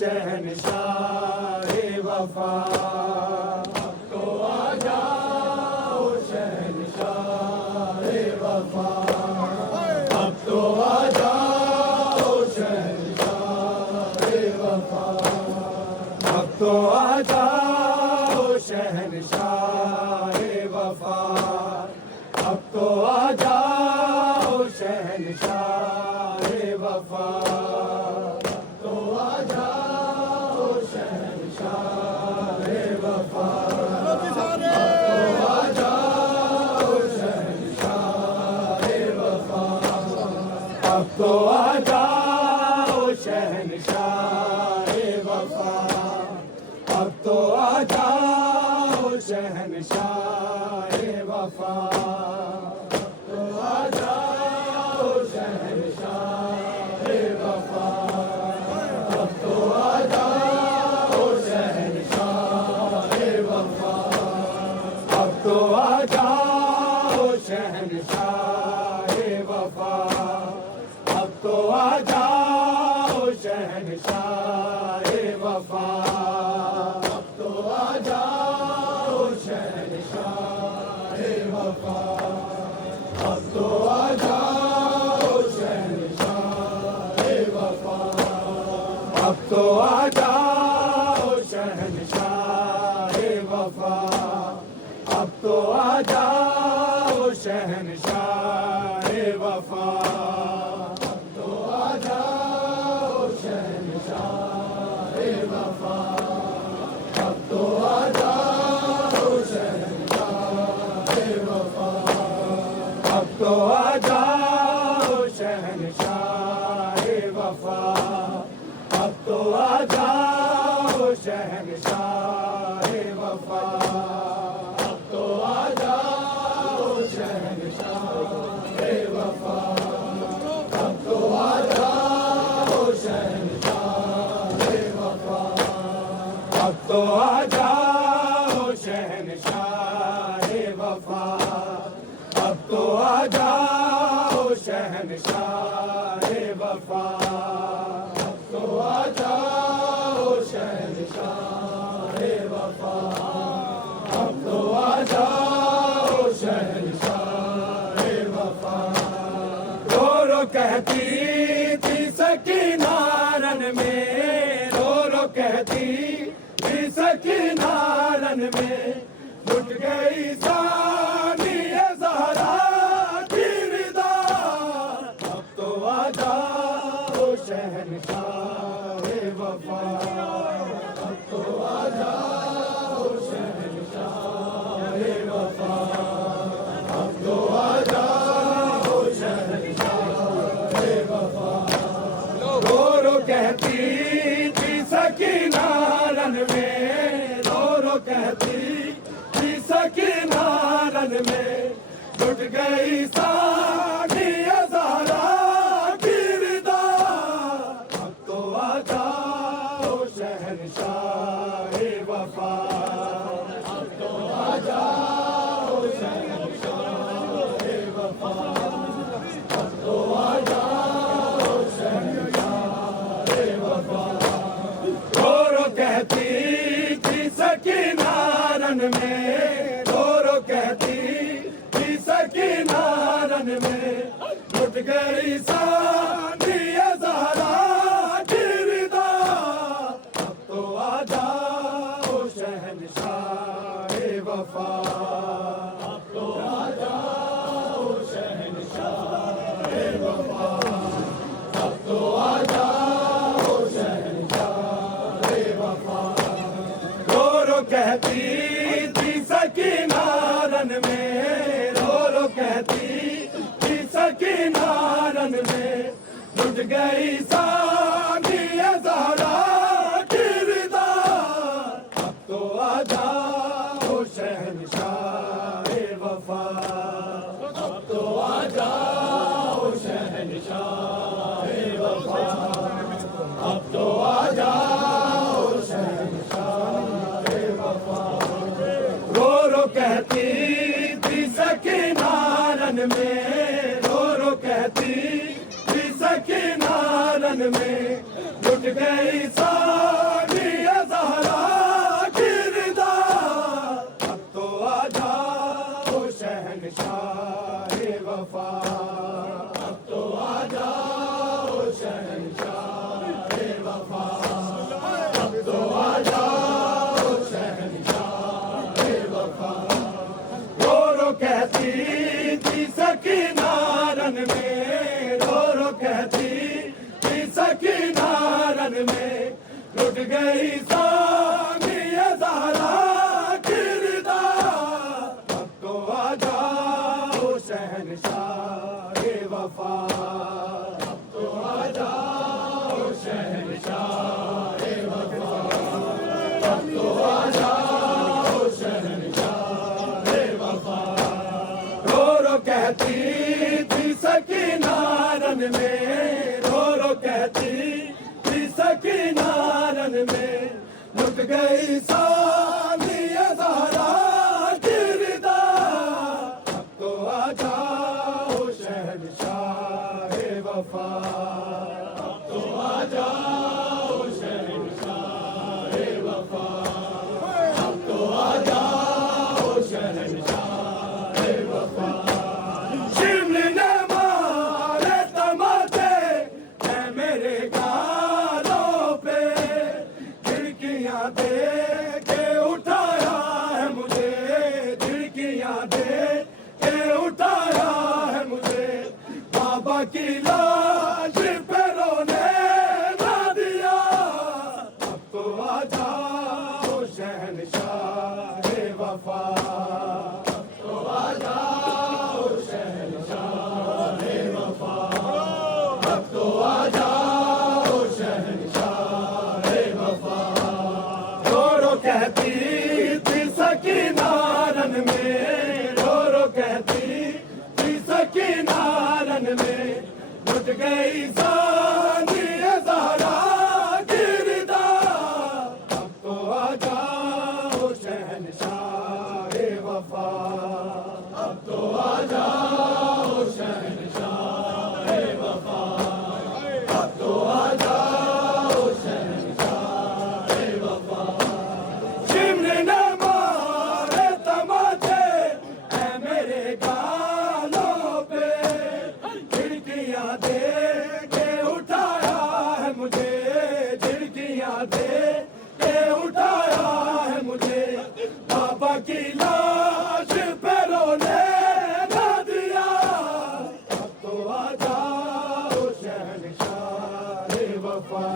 शहंशाह वफा, अब तो आ जाओ शहनशाह वफा, अब तो आ जाओ शहनशाह वफा, अब तो आ जाओ शहनशाह वफा, अब तो आ जाओ शहनशाह वफा। रो रो कहती थी सकीना रन में, रो रो कहती थी सकीना रन में, लुट गई सानिया ज़हरा की रिदा, अब तो आ जाओ शहनशाह वफा, अब तो आ जाओ शहनशाह वफा, अब तो आ जाओ शहनशाह वफा। रो रो कहती थी सकीना रन में, रो रो कहती थी सकीना रन में, लुट गई सानिया ज़हरा की रिदा, अब तो आ जाओ शहनशाह वफा, अब तो आ जाओ शहनशाह वफा, अब तो आ जाओ शहनशाह वफा। रो रो कहती थी सकीना रन में, रो रो कहती थी सकीना रन में, लुट गई सानिया ज़हरा की रिदा, अब तो आ जाओ शहनशाह वफा, अब तो आ जाओ शहनशाह वफा, अब तो आ जाओ शहनशाह वफा। रो रो कहती थी सकीना रन में, रो रो कहती थी सकीना रन में, लुट गई सानिया ज़हरा की रिदा, अब तो आ जाओ शहनशाह वफा, अब तो आ जाओ शहनशाह वफा, अब तो आ जाओ शहनशाह वफा। रो रो कहती थी सकीना रन में, रो रो कहती थी सकीना रन में, लुट गई सानिया ज़हरा की रिदा, अब तो आ जाओ शहनशाह वफा, अब तो आ जाओ शहनशाह वफा, अब तो आ जाओ शहनशाह वफा। रो रो कहती थी सकीना रन में, रो रो कहती थी सकीना रन में, लुट गई सानिया ज़हरा की रिदा, अब तो आ जाओ शहनशाह वफा, अब तो आ जाओ शहनशाह वफा, अब तो आ जाओ शहनशाह वफा। रो रो कहती थी सकीना रन में, रो रो कहती थी सकीना रन में, लुट गई सानिया ज़हरा की रिदा, अब तो आ जाओ शहनशाह वफा, अब तो आ जाओ शहनशाह वफा, अब तो आ जाओ शहनशाह वफा। शिमले ने मारे तमाचे है मेरे गालों पे, खिड़कियां दे के उठाया है मुझे, खिड़कियां दे के उठाया है मुझे, बाबा की लाश पे रोने ना दिया, अब तो आ जाओ शहनशाह वफा, अब तो आ जाओ शहनशाह वफा, अब तो आ जाओ शहनशाह वफा। रो रो कहती थी सकीना रन में, रो रो कहती थी सकीना रन में, लुट गई सानिया ज़हरा की रिदा, अब तो आ जाओ शहनशाह वफा। अब तो आ जाओ शहंशाह वफा, अब तो आ जाओ शहंशाह वफा। शिमर न मारे तमाचे है मेरे गालों पे, खिड़कियां दे के उठाया है मुझे, खिड़कियां दे के उठाया है मुझे। बाबा की लाश पे रोने ना दिया। अब तो आ जाओ शहंशाह वफा,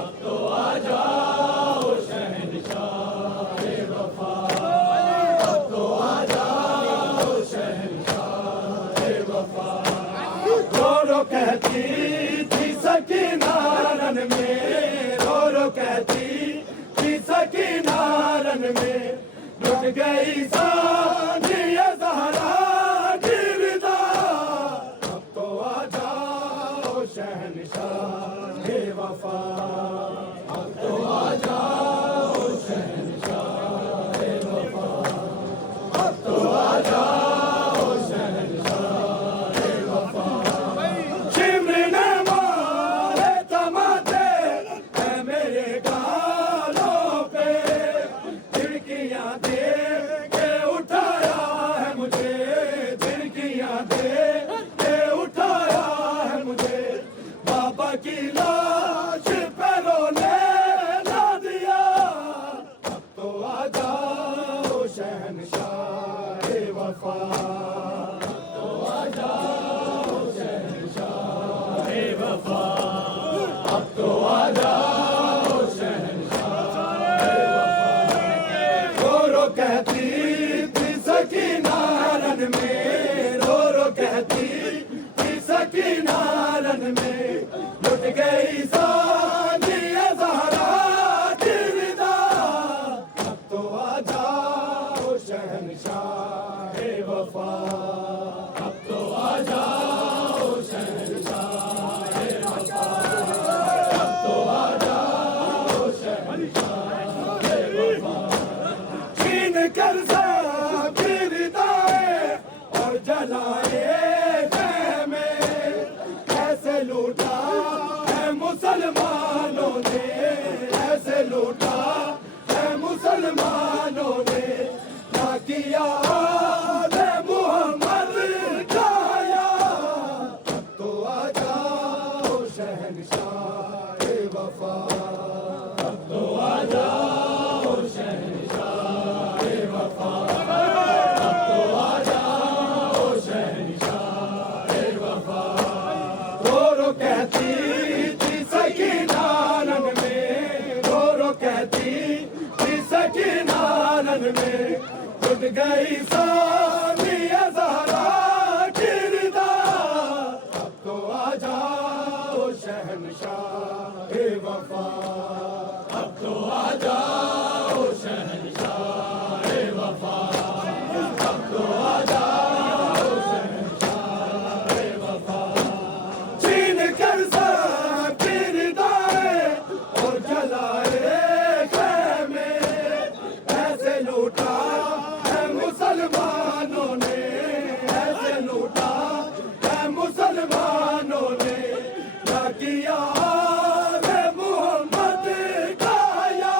अब तो आ जाओ शहंशाह वफा, अब तो आ जाओ शहंशाह वफा। रो रो कहती थी सकीना रन में, रो रो कहती थी सकीना रन में, लुट गई सानिया ज़हरा की विदा। अब तो आ जाओ शहंशाह वफा, अब तो आ जाओ शहंशाह वफा, अब तो आ जाओ शहंशाह वफा। शिमर न मारे तमाचे है मेरे गालों पे, खिड़कियां दे के उठाया है मुझे, खिड़कियां दे के उठाया है मुझे। बाबा की लाश पे रोने ना दिया। अब तो आ जाओ शहंशाह वफा, अब तो आ जाओ शहंशाह वफा, अब तो आ जाओ शहंशाह वफा। रो रो कहती थी सकीना रन में, रो रो कहती थी सकीना रन में, लुट गई सानिया ज़हरा की विदा। अब तो आ जाओ शहंशाह वफा, अब तो आ जाओ शहंशाह वफा, अब तो आ जाओ शहंशाह वफा। छीन कर ज़ाकिर दाए और जलाए ख़ैमे, ऐसे लूटा है मुसलमानों ने, ऐसे लूटा है मुसलमानों ने। ना किया आले मुहम्मद काया। अब तो आ जाओ शहंशाह वफा, अब तो आ जाओ शहंशाह वफा, अब तो आ जाओ शहंशाह वफा। रो रो कहती थी सकीना रन में, रो रो कहती थी सकीना रन में, लुट गई सानिया ज़हरा की विदा। अब तो आ जाओ शहंशाह वफा, अब तो आ जाओ शहंशाह वफा, अब तो आ जाओ शहंशाह वफा। छीन कर ज़ाकिर दाए और जलाए ख़ैमे, ऐसे लूटा है मुसलमानों ने, ऐसे लूटा है मुसलमानों ने। ना किया आले मुहम्मद काया।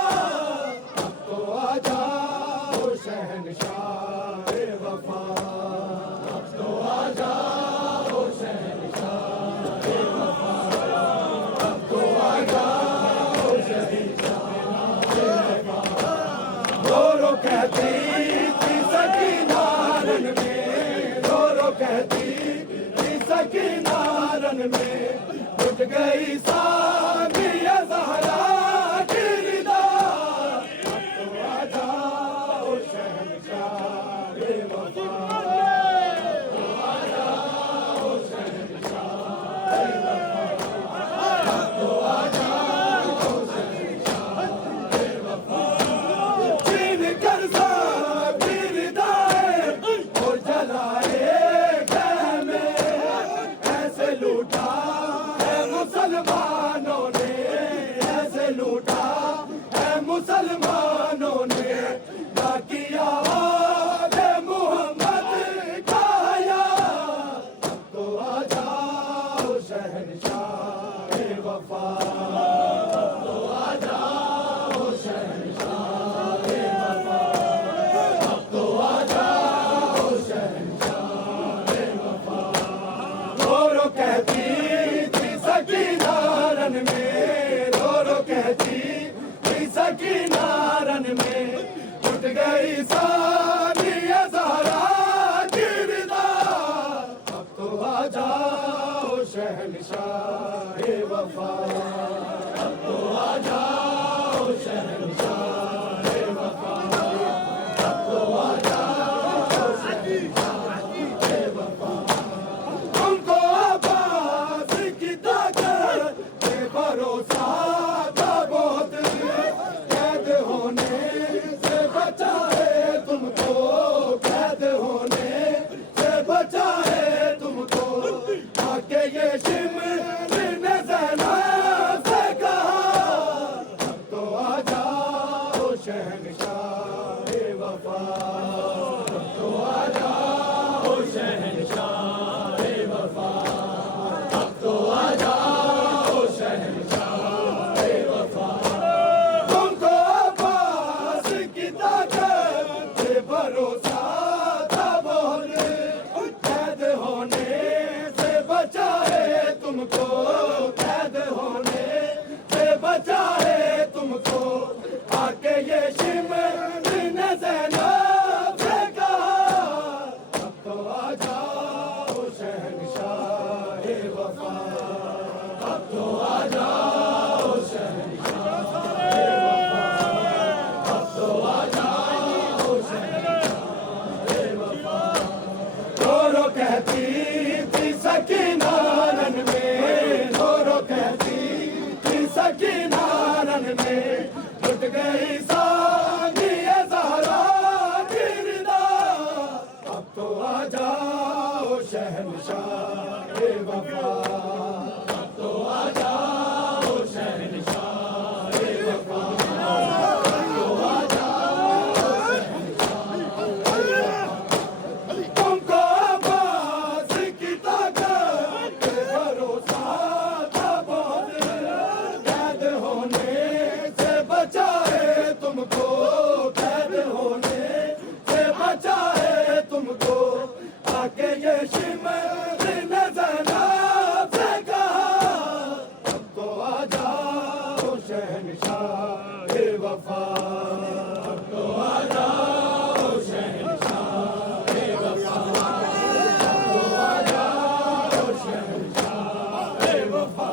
अब तो आ जाओ शहंशाह वफा, अब तो आ जाओ शहंशाह वफा, अब तो आ जाओ शहंशाह वफा। रो रो कहती थी सकीना रन में, रो रो कहती थी सकीना रन में, लुट गई सानिया ज़हरा की विदा। अब तो आ जाओ शहंशाह वफा, अब तो आ जाओ शहंशाह वफा, अब तो आ जाओ शहंशाह वफा। छीन कर ज़ाकिर दाए और जलाए ख़ैमे, ऐसे लूटा है मुसलमान भरोसा था बहुत, कैद होने से बचाए तुमको, कैद होने से बचाए तुमको, आके ये शिमर ने ज़ैनब से कहा, अब तो आ जाओ शहंशाह वफा, अब तो आ जाओ शहंशाह वफा, अब तो आ जाओ शहंशाह वफा। रो रो कहती थी सकीना रन में, रो रो कहती थी सकीना रन में, लुट गई सानिया ज़हरा की रिदा, अब तो आ जाओ शहंशाह वफा, अब तो आ जाओ शहंशाह वफा, अब तो आ जाओ शहंशाह। तुमको अब्बास की ताकत पे भरोसा था बहुत, कैद होने से बचाए तुमको, कैद होने से बचाए तुमको, आके ये शिमर ने ज़ैनब से कहा, अब तो आ जाओ शहंशाह वफा, अब तो आ जाओ शहंशाह वफा, अब तो आ जाओ शहंशाह वफा।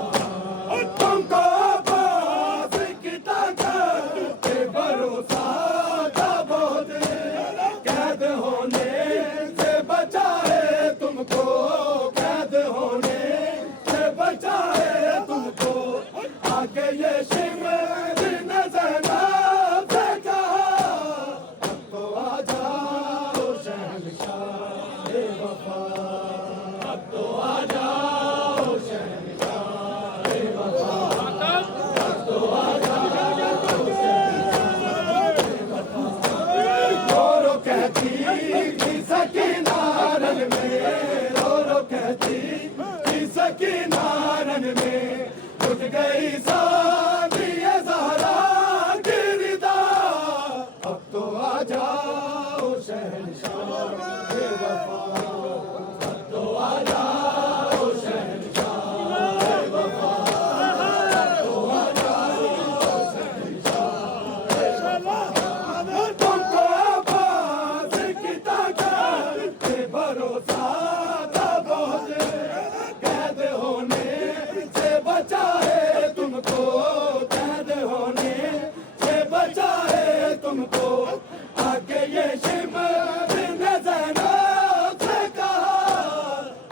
तुमको अब्बास की ताकत पे भरोसा था बहुत, कैद होने से बचाए तुमको, कैद होने से बचाए तुमको, आके ये शिमर ने ज़ैनब से कहा, अब तो आ जाओ शहंशाह वफा, अब तो आ जाओ शहंशाह वफा, अब तो आ जाओ शहंशाह वफा। रो रो कहती थी सकीना रन में, रो रो कहती थी सकीना रन में, उठ गई सानिया ज़हरा की रिदा, अब तो आ जाओ शहंशाह वफा, अब तो आ जाओ शहंशाह वफा, अब तो आ जाओ शहंशाह वफा। तुमको अब्बास की ताकत पे भरोसा था बहुत, कैद होने से बचाए तुमको, कैद होने से बचाए तुमको, आके ये शिमर ने ज़ैनब से कहा,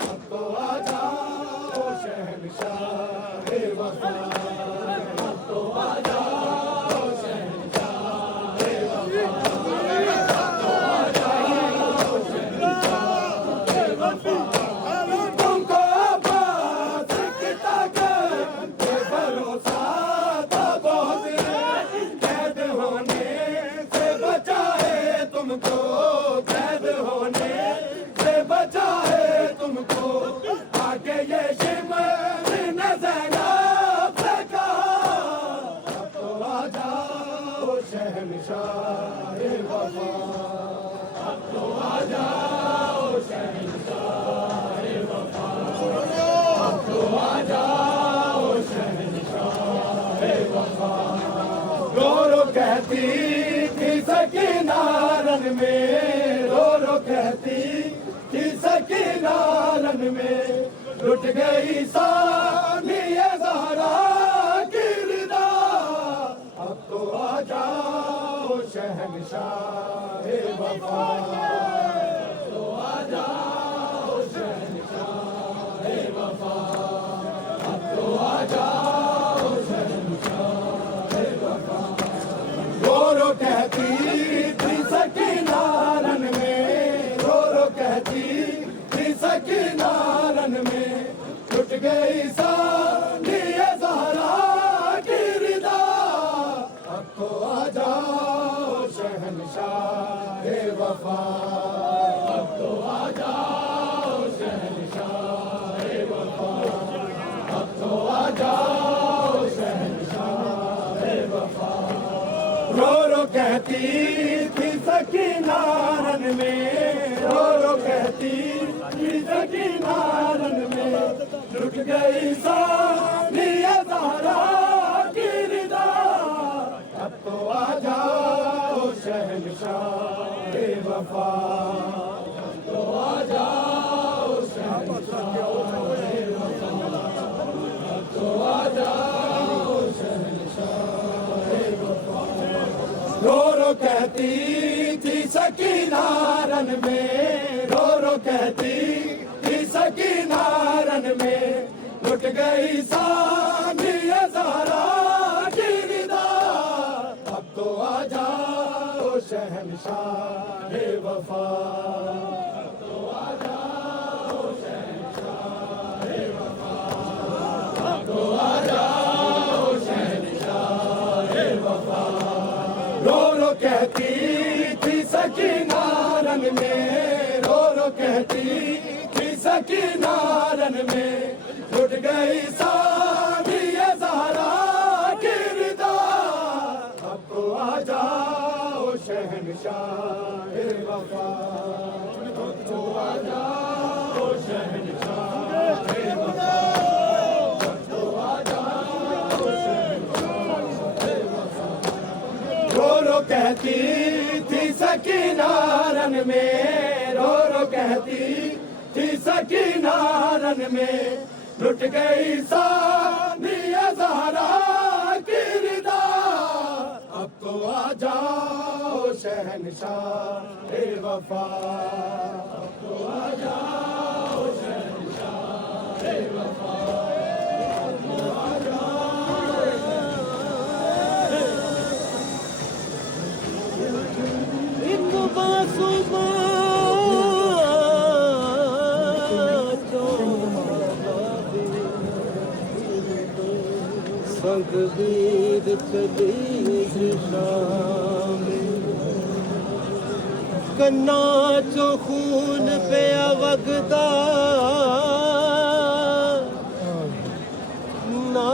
अब तो आ जाओ शहंशाह वफा, अब तो आ जाओ शहंशाह वफा, अब तो आ जाओ शहंशाह वफा। तुमको अब्बास की ताकत पे भरोसा था बहुत, कैद होने से बचाए तुमको, कैद होने से बचाए तुमको, आके ये शिमर ने ज़ैनब से कहा, अब तो आ जाओ शहंशाह वफा, अब तो आ जाओ शहंशाह वफा, अब तो आ जाओ शहंशाह वफा। रो रो कहती थी सकीना रन में, रो रो कहती थी सकीना रन में, लुट गई सानिया ज़हरा की रिदा, अब तो आ जाओ शहंशाह वफा, अब तो आ जाओ शहंशाह वफा, अब तो आ जाओ शहंशाह वफा। रो रो कहती थी सकीना रन में, रो रो कहती थी सकीना रन में, लुट गई सानिया ज़हरा की रिदा, अब तो आ जाओ शहंशाह वफा, अब तो आ जाओ शहंशाह वफा, अब तो आ जाओ शहंशाह वफा। रो रो कहती थी सकीना सकीनारन में रो रो कहती थी सकीनारन में लुट गई सानिया ज़हरा की रिदा अब तो आ जाओ शहंशाह वफा अब तो आ जाओ शहंशाह वफा अब तो आ जाओ शहंशाह वफा रो रो कहती थी सकीनारन में रो रो कहती थी सकीनारन में लुट गई सानिया ज़हरा की रिदा अब तो आ जाओ शहंशाह वफा अब तो आ जाओ शहंशाह वफा अब तो आ जाओ शहंशाह वफा रो रो कहती थी सकीनारन में रो रो कहती थी सकीनारन में लुट गई सानिया ज़हरा की रिदा अब तो आ जाओ शहंशाह वफा अब तो आ जाओ शहंशाह वफा अब तो आ जाओ शहंशाह वफा रो रो कहती थी सकीनारन में रो रो कहती थी सकीनारन में लुट गई सानिया ज़हरा की रिदा अब तो आ जाओ शहंशाह वफा अब तो आ जाओ शहंशाह वफा अब तो आ एक बासुबा संग वीर चली शाम कन्ना चो खून पे वगदा ना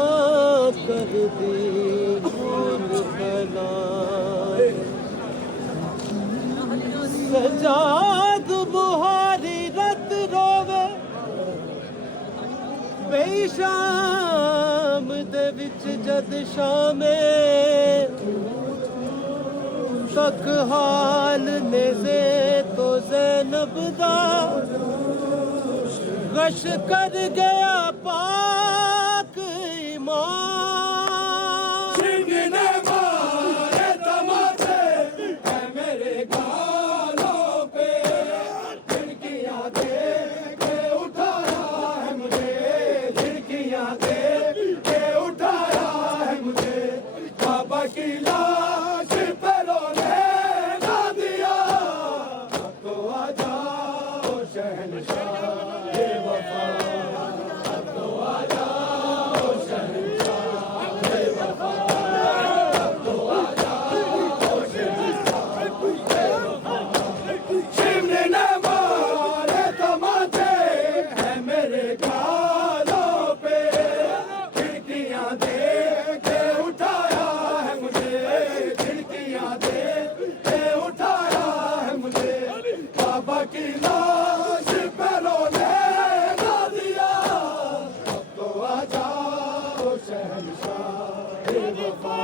कर दी खून बना सजाद बुहारी रत रोवे बेशाम दे विच जद शामे तक हाल नेज़े तो ज़ैनब दा गश कर गया पाक ईमान सिंगने मारे तमाचे है मेरे गालों पे खिड़कियां देख के उठाया है मुझे खिड़कियां देख के उठाया है मुझे बाबा की लाश पे रोने ना दिया अब तो आ जाओ शहंशाह वफा अब तो आ जाओ शहंशाह वफा अब तो आ जाओ शहंशाह वफा शिमले ने मारे तमाचे है मेरे गालों पे खिड़कियां देख के उठाया है मुझे खिड़कियां देख के उठाया है मुझे बाबा की लाश पे रोने ना दिया अब तो आ जाओ शहंशाह वफा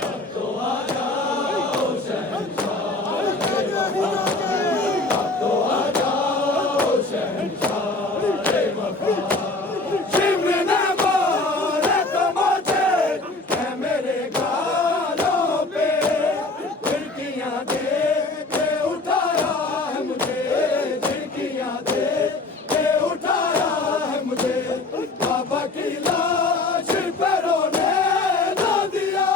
अब तो आ जाओ शहंशाह वफा अब तो आ जाओ शहंशाह वफा शिमले ने मारे तमाचे है मेरे गालों पे खिड़कियां देख के उठाया है मुझे खिड़कियां देख के उठाया है मुझे बाबा की लाश पे रोने ना दिया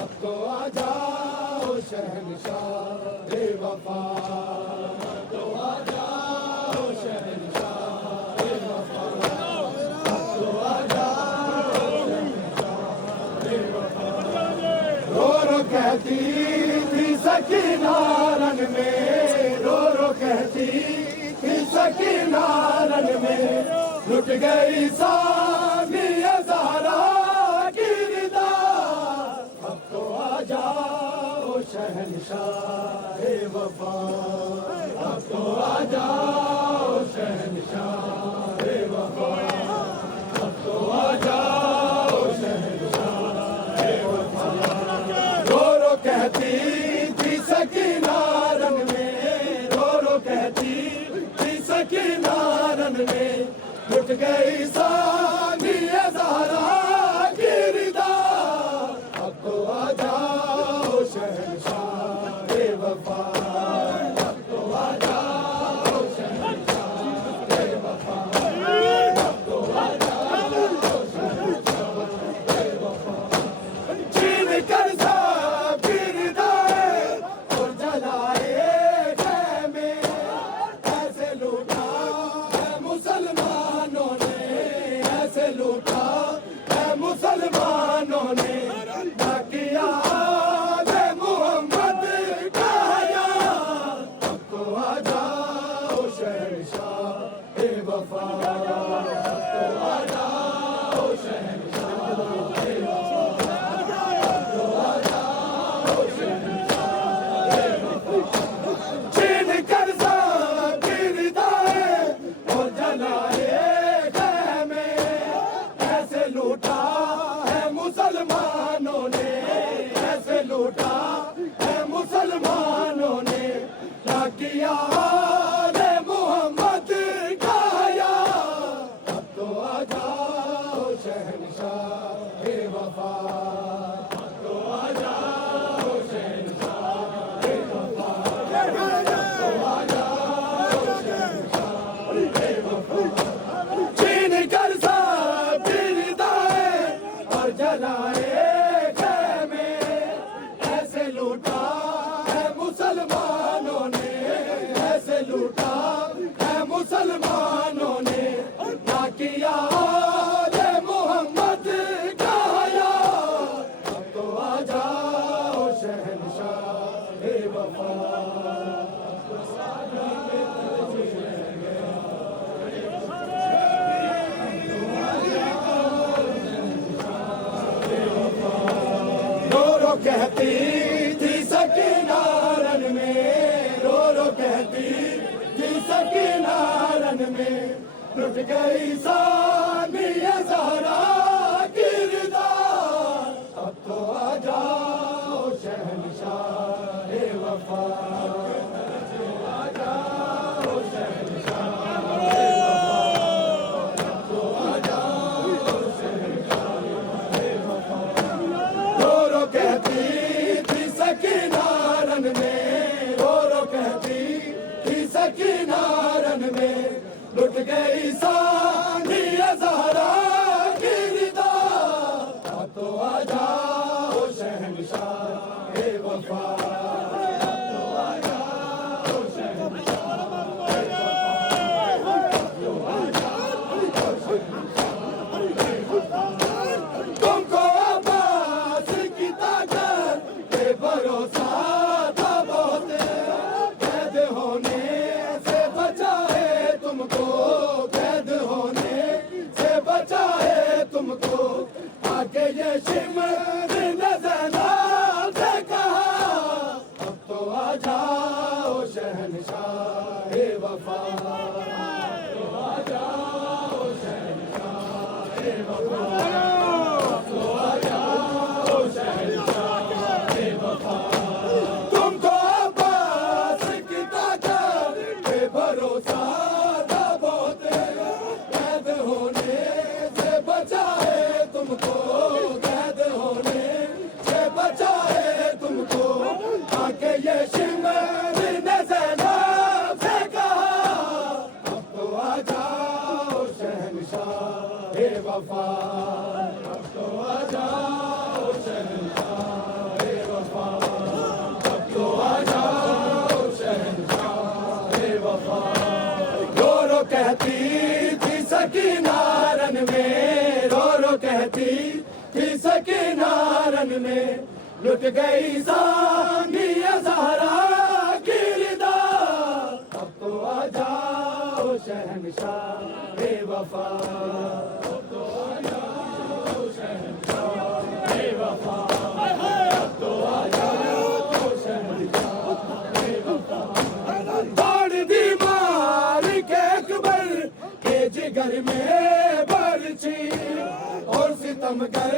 अब तो आ जाओ शहंशाह वफा अब तो आ जाओ शहंशाह वफा अब तो आ जाओ शहंशाह वफा रो रो कहती थी सकीनारन में रो रो कहती थी सकीनारन में लुट गई सानिया ज़हरा की रिदा अब तो आ जाओ शहंशाह जाओ शहंशाह वफा, अब तो आ जाओ शहंशाह वफा। रो रो कहती थी सकीना रन में, रो रो कहती थी सकीना रन में, लुट गई सानिया ज़हरा की रिदा, अब तो आ जाओ शहंशाह वफा, अब तो आ जाओ शहंशाह वफा, अब तो आ जाओ शहंशाह वफा। छीन कर साबिर दाए और जलाए खैमे, ऐसे लूटा है मुसलमानों ने, ऐसे लूटा है मुसलमानों ने, ना किया आले मोहम्मद का हया, अब तो आ जाओ शहंशाह वफा, अब तो आ जाओ शहंशाह वफा, अब तो आ जाओ शहंशाह वफा। छीन कर साबिर दाए और जलाए खैमे, ऐसे लूटा है मुसलमानों ने, ऐसे लूटा है मुसलमानों ने, ना किया आले मोहम्मद का हया, अब तो आ जाओ शहंशाह वफा, अब तो आ जाओ शहंशाह वफा, अब तो आ जाओ शहंशाह वफा। छीन कर साबिर दाए और जलाए खैमे, ऐसे लूटा है मुसलमानों ने, ऐसे लूटा है मुसलमानों ने, ना किया आले मोहम्मद का हया, अब तो आ जाओ शहंशाह वफा, रो रो कहती थी सकीना रन में, रो रो कहती थी सकीना रन में, लुट गई सानिया ज़हरा की रिदा, अब तो आ जाओ शहंशाह वफा, अब तो आ जाओ शहंशाह वफा, अब तो आ जाओ शहंशाह वफा। रो रो कहती थी सकीना रन में, रो रो कहती थी सकीना रन में, लुट गई सानिया ज़हरा की रिदा, अब तो आ जाओ शहंशाह वफा, अब तो आ जाओ शहंशाह वफा, अब तो आ जाओ शहंशाह वफा। तुमको अब्बास की ताकत पे भरोसा था बहुत, कैद होने से बचाए तुमको, कैद होने से बचाए तुमको, आके ये शिमर ने ज़ैनब से कहा, अब तो आ जाओ शहंशाह वफा, अब तो आ जाओ शहंशाह वफा, अब तो आ जाओ शहंशाह वफा। तुमको अब्बास की ताकत पे भरोसा था बहुत, कैद होने से बचाए तुमको, कैद होने से बचाए तुमको, आके ये शिमर ने ज़ैनब से कहा, अब तो आ जाओ शहंशाह वफा, अब तो आ जाओ शहंशाह वफा, अब तो आ जाओ शहंशाह वफा। रो रो कहती थी सकीना रन में, रो रो कहती थी सकीना रन में, लुट गई सानिया ज़हरा की रिदा, अब तो आ जाओ शहंशाह वफा, अब तो आ जाओ शहंशाह वफा, अब तो आ जाओ शहंशाह वफा। दौड़ दी माँ घर में बरछी और सितमगर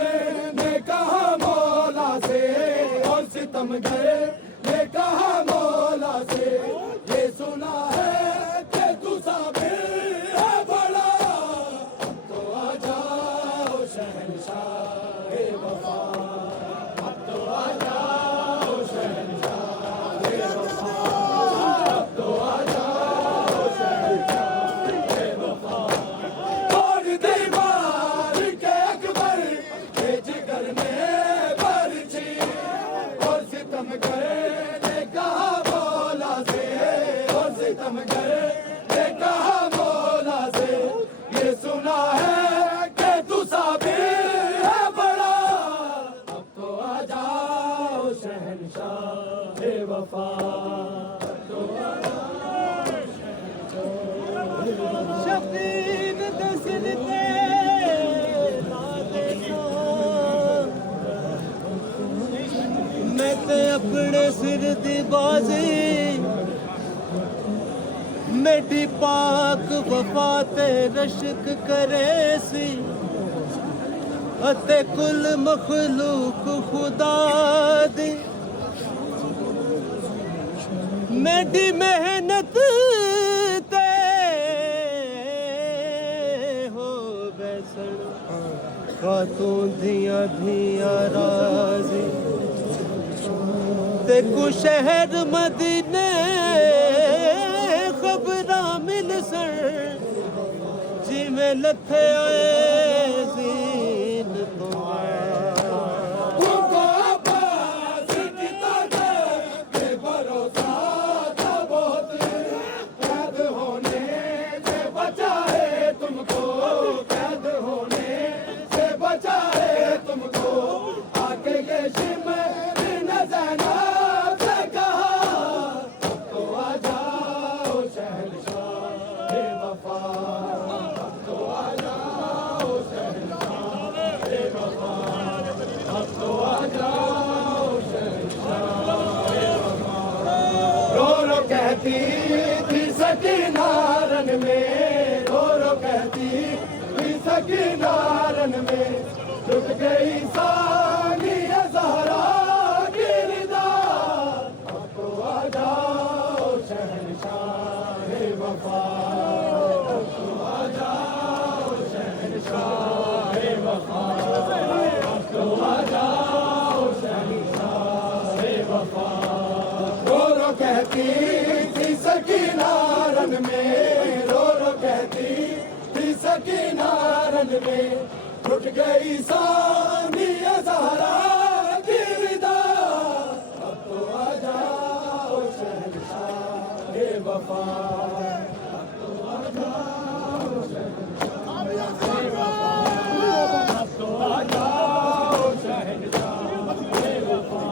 ने कहा मौला से, और सितमगर ने कहा मौला से, ये सुना है कि तू साबिर है बड़ा, अब तो आ जाओ शहंशाह वफा, अब तो आ जाओ शहंशाह वफा, अब तो आ जाओ शहंशाह वफा। और दीवार के अकबर के जिगर में बरछी और सितमगर ने कहा मौला से, और सितमगर ने कहा मौला से, ये सुना है कि तू साबिर है बड़ा, अब तो आ जाओ शहंशाह वफा, अब तो आ जाओ शफीक दसरते मैं ते अपने सिर दी बाजी मेरी पाक वफा ते रश्क करे सी अते कुल मखलूक खुदा दी मेरी मेहनत ते हो बैसन खातों दिया धिया राजी ते कु शहर मदीने खबरां मिल सर जिवें लथे आए जीन तो तुमको अब्बास की ताकत पे भरोसा था बहुत, कैद होने से बचाए तुमको, कैद होने से बचाए तुमको, आके ये शिमर न ज़ैनब से कहा, अब तो आ जाओ शहंशाह वफा, अब तो आ जाओ शहंशाह वफा, अब तो आ जाओ शहंशाह वफा। रो रो कहती थी सकीना रन में, रो रो कहती थी सकीना रन में, टूट गई सानिया ज़हरा की रिदा, अब तो आ जाओ शहंशाह वफा, अब तो आ जाओ शहंशाह वफा, अब तो आ जाओ शहंशाह वफा। रो रो कहती थी सकीना रन में, रो रो कहती थी सकीना रन में, टूट गई सानिया ज़हरा की रिदा, अब तो आ जाओ शहंशाह वफा, अब तो आ जाओ शहंशाह वफा, अब तो आ जाओ शहंशाह वफा।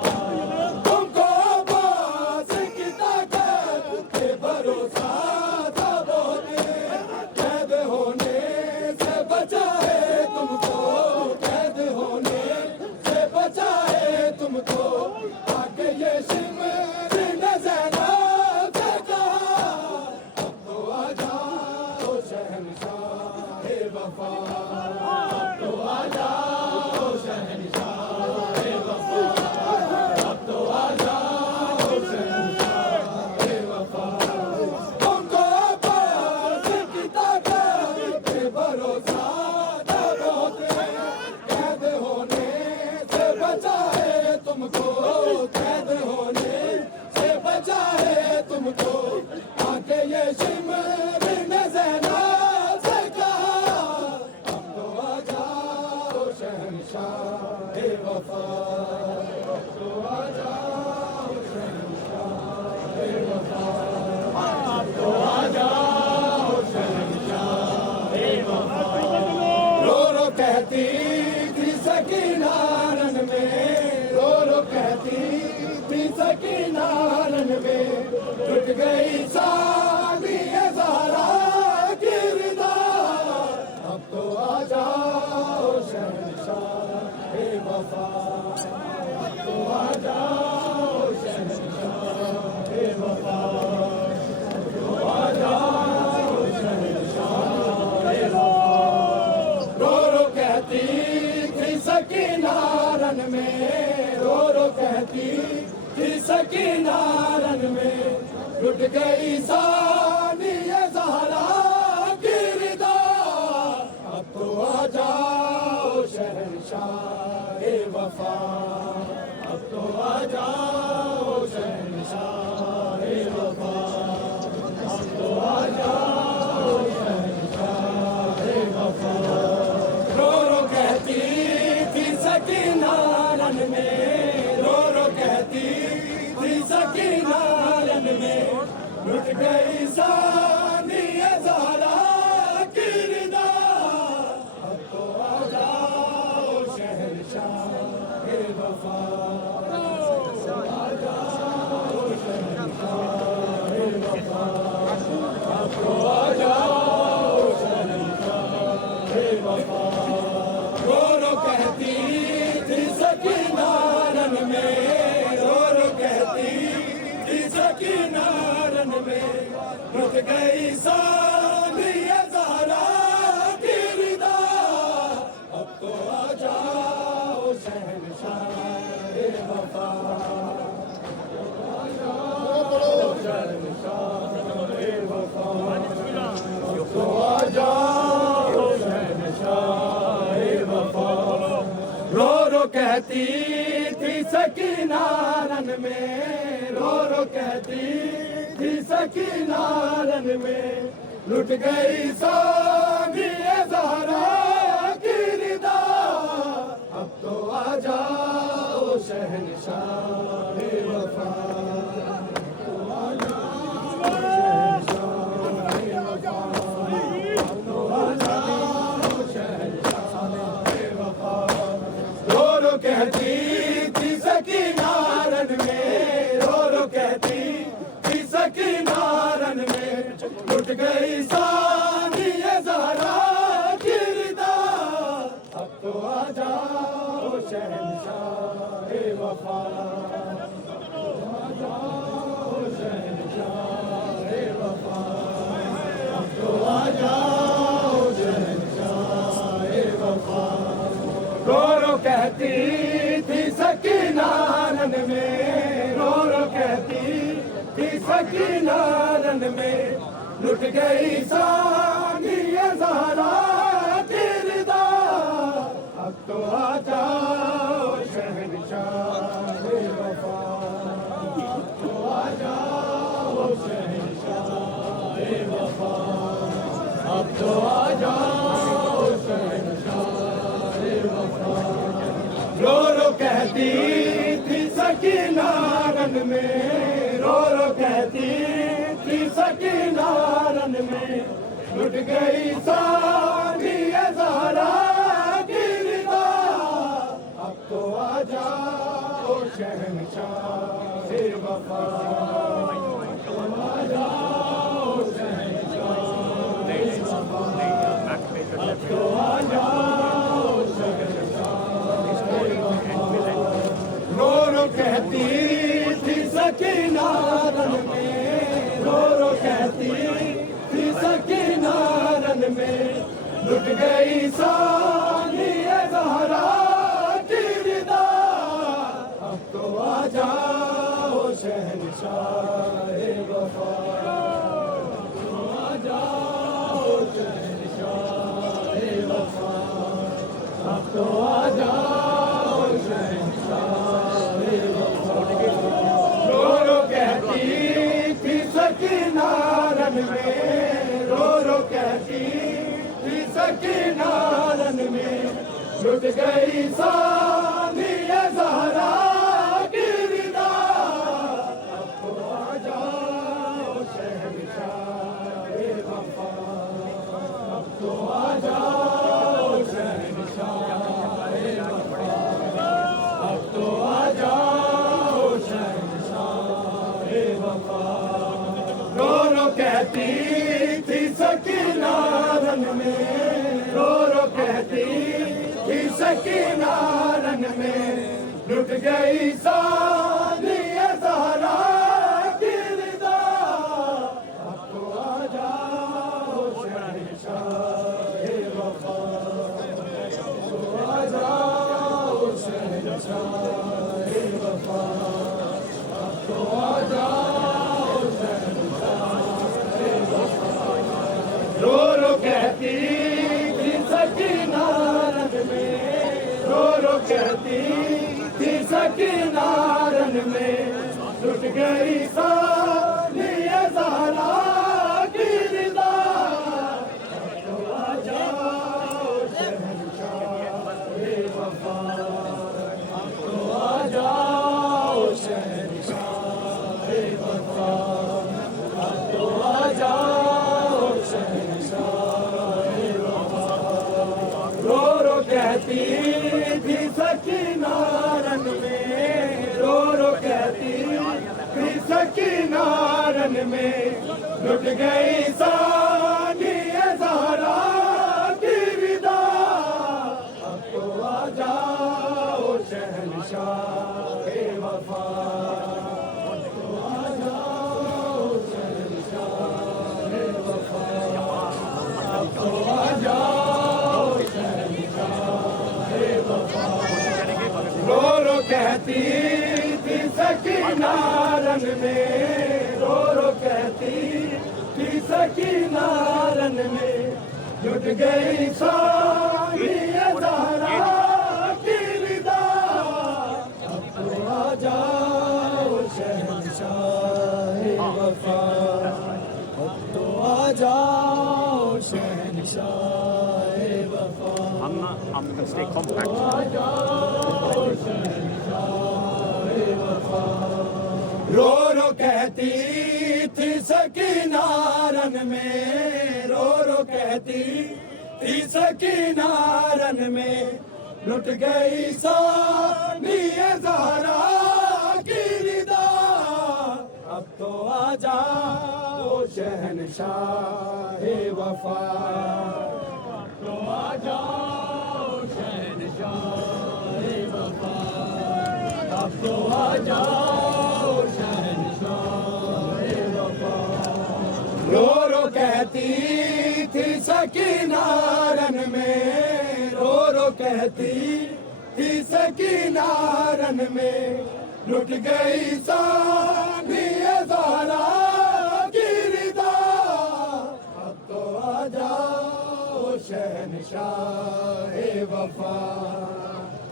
तुमको अब्बास की ताकत पे भरोसा था बहुत, कैद होने से बचाए तुमको, कैद होने से बचाए तुमको, आके ये शिमर न ज़ैनब से कहा, अब तो आ जाओ शहंशाह वफा, अब तो आ जाओ शहंशाह वफा, अब तो आ जाओ शहंशाह वफा। तुमको अब्बास की ताकत पे भरोसा था बहुत, कैद होने से बचाए तुमको, कैद होने से बचाए तुमको, आके ये शिमर न ज़ैनब से कहा, अब तो आ जाओ शहंशाह वफा, अब तो आ जाओ शहंशाह वफा, अब तो आ जाओ शहंशाह वफा। रो रो कहती थी सकीना रन में, रो रो कहती थी सकीना रन में, टूट गई सानिया ज़हरा की रिदा, अब तो आ जाओ शहंशाह वफा, अब तो आ जाओ शहंशाह वफा, अब तो आ जाओ शहंशाह वफा। सकीना रन में लुट गई सानिया ज़हरा की रिदा। अब तो आ जाओ शहंशाह वफा, अब तो आ जाओ शहंशाह वफा, अब तो आ जाओ शहंशाह वफा। रो रो कहती थी सकीना रन में, रो रो कहती थी सकीना रन में लुट गई सानिया ज़हरा की रिदा। अब तो आ जाओ शहंशाह वफा, आ जाओ शहंशाह वफा, अब तो आ जाओ शहंशाह वफा। रो रो कहती थी सकीना रन में, रो रो कहती थी सकीना रन में लुट गई सानिया ज़हरा की रिदा। अब तो आ जाओ शहंशाह वफा, आ जाओ शहंशाह वफा, अब तो आ जाओ शहंशाह वफा। रो रो कहती थी सकीना रन में, रो रो कहती थी सकीना रन में लुट गई सानिया ज़हरा की रिदा। अब तो आ जाओ शहंशाह वफा, तो आ जाओ शहंशाह वफा, तो आ जाओ शहंशाह वफा। रो रो कहती थी सकीना रन में, रो रो कहती थी सकीना रन में लुट गई सानिया ज़हरा की रिदा। अब तो आ जाओ शहंशाह वफा, आ जाओ शहंशाह वफा, अब तो आ जाओ शहंशाह वफा। रो रो कहती थी सकीना रन में, रो रो कहती थी सकीना रन में लुट गई सानिया ज़हरा की रिदा। अब तो आ जाओ शहंशाह वफा, अब तो आ जाओ शहंशाह वफा, अब तो आ जाओ शहंशाह वफा। रो रो कहती थी सकीना रन में, रो रो कहती थी सकीना रन में लुट गई सानिया ज़हरा की रिदा। अब तो आ जाओ शहंशाह वफा, तो आ जाओ शहंशाह वफा, अब तो आ जाओ शहंशाह वफा। रो रो कहती थी सकीना रन में, रो रो कहती थी सकीना रन में लुट गई सानिया ज़हरा की रिदा। अब तो आ जाओ शहंशाह वफा, तो आ जाओ शहंशाह वफा, अब तो आ जाओ शहंशाह वफा। रो रो कहती थी सकीना रन में, रो रो कहती थी सकीना रन में लुट गई सानिया ज़हरा की रिदा। अब तो आ जाओ शहंशाह वफा, अब तो आ जाओ शहंशाह वफा, अब तो आ जाओ शहंशाह वफा। रो रो कहती थी सकीना रन में, रो रो कहती थी सकीना रन में लुट गई सानिया ज़हरा की रिदा। अब तो आ जाओ शहंशाह वफा, तो आ जाओ शहंशाह वफा, अब तो गई सानिया ज़हरा की रिदा, तो आ जाओ शहंशाह-ए वफा, तो आ जाओ शहंशाह-ए वफा, तो आ जाओ शहंशाह-ए वफा। रो रो कहती थी सकीना रन में, रो रो कहती थी सकीना रन में, लुट गई सानिया ज़हरा की रिदा, अब तो आ जाओ शहंशाह-ए वफा, तो आ जाओ शहंशाह-ए वफा, अब तो आ जाओ शहंशाह-ए वफा। रो रो कहती थी सकीना रन में, रो रो कहती थी सकीना रन में, लुट गई सानिया ज़हरा की रिदा, अब तो आ जाओ शहंशाह-ए वफा, अब तो आ जाओ शहंशाह-ए वफा, I'm going to stay compact. आ जाओ शहंशाह-ए वफा। रो रो कहती थी सकीना रन में, रो रो कहती थी सकीना रन में, लुट गई सानिया ज़हरा की रिदा, अब तो आ जाओ शहंशाह-ए वफा, तो आ जाओ शहंशाह-ए वफा, अब तो आ जाओ शहंशाह-ए वफा। रो रो कहती थी सकीना रन में, रो रो कहती थी सकीना रन में, लुट गई सानिया ज़हरा की रिदा, अब तो आ जाओ शहंशाह-ए वफा,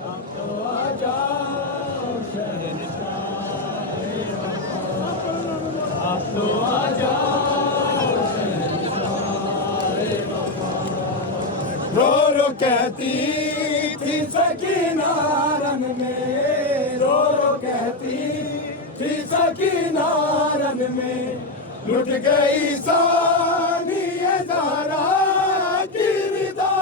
अब तो आ जाओ शहंशाह-ए वफा, अब तो आ जाओ शहंशाह-ए वफा। रो रो कहती थी सकीना रन में, रो रो कहती थी सकीना रन में, लुट गई सानिया ज़हरा की रिदा,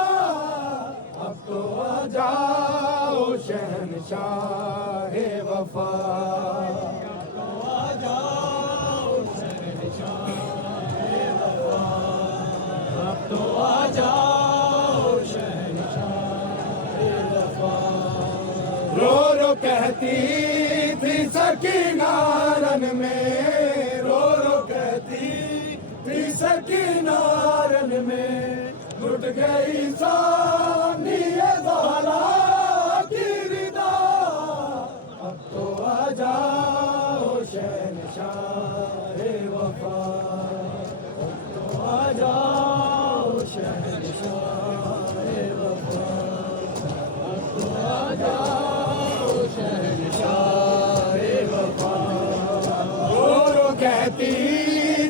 अब तो आ जाओ शहंशाह-ए वफा, तो आ जाओ शहंशाह-ए वफा, अब तो आ जाओ शहंशाह-ए वफा। रो रो कहती थी सकीना रन में, रो रो कहती थी सकीना रन में, लुट गई सानिया ज़हरा की रिदा, अब तो आ जाओ शहंशाह-ए वफा, अब तो आ जाओ शहंशाह-ए वफा, अब तो आ जाओ शहंशाह-ए वफा। रो रो कहती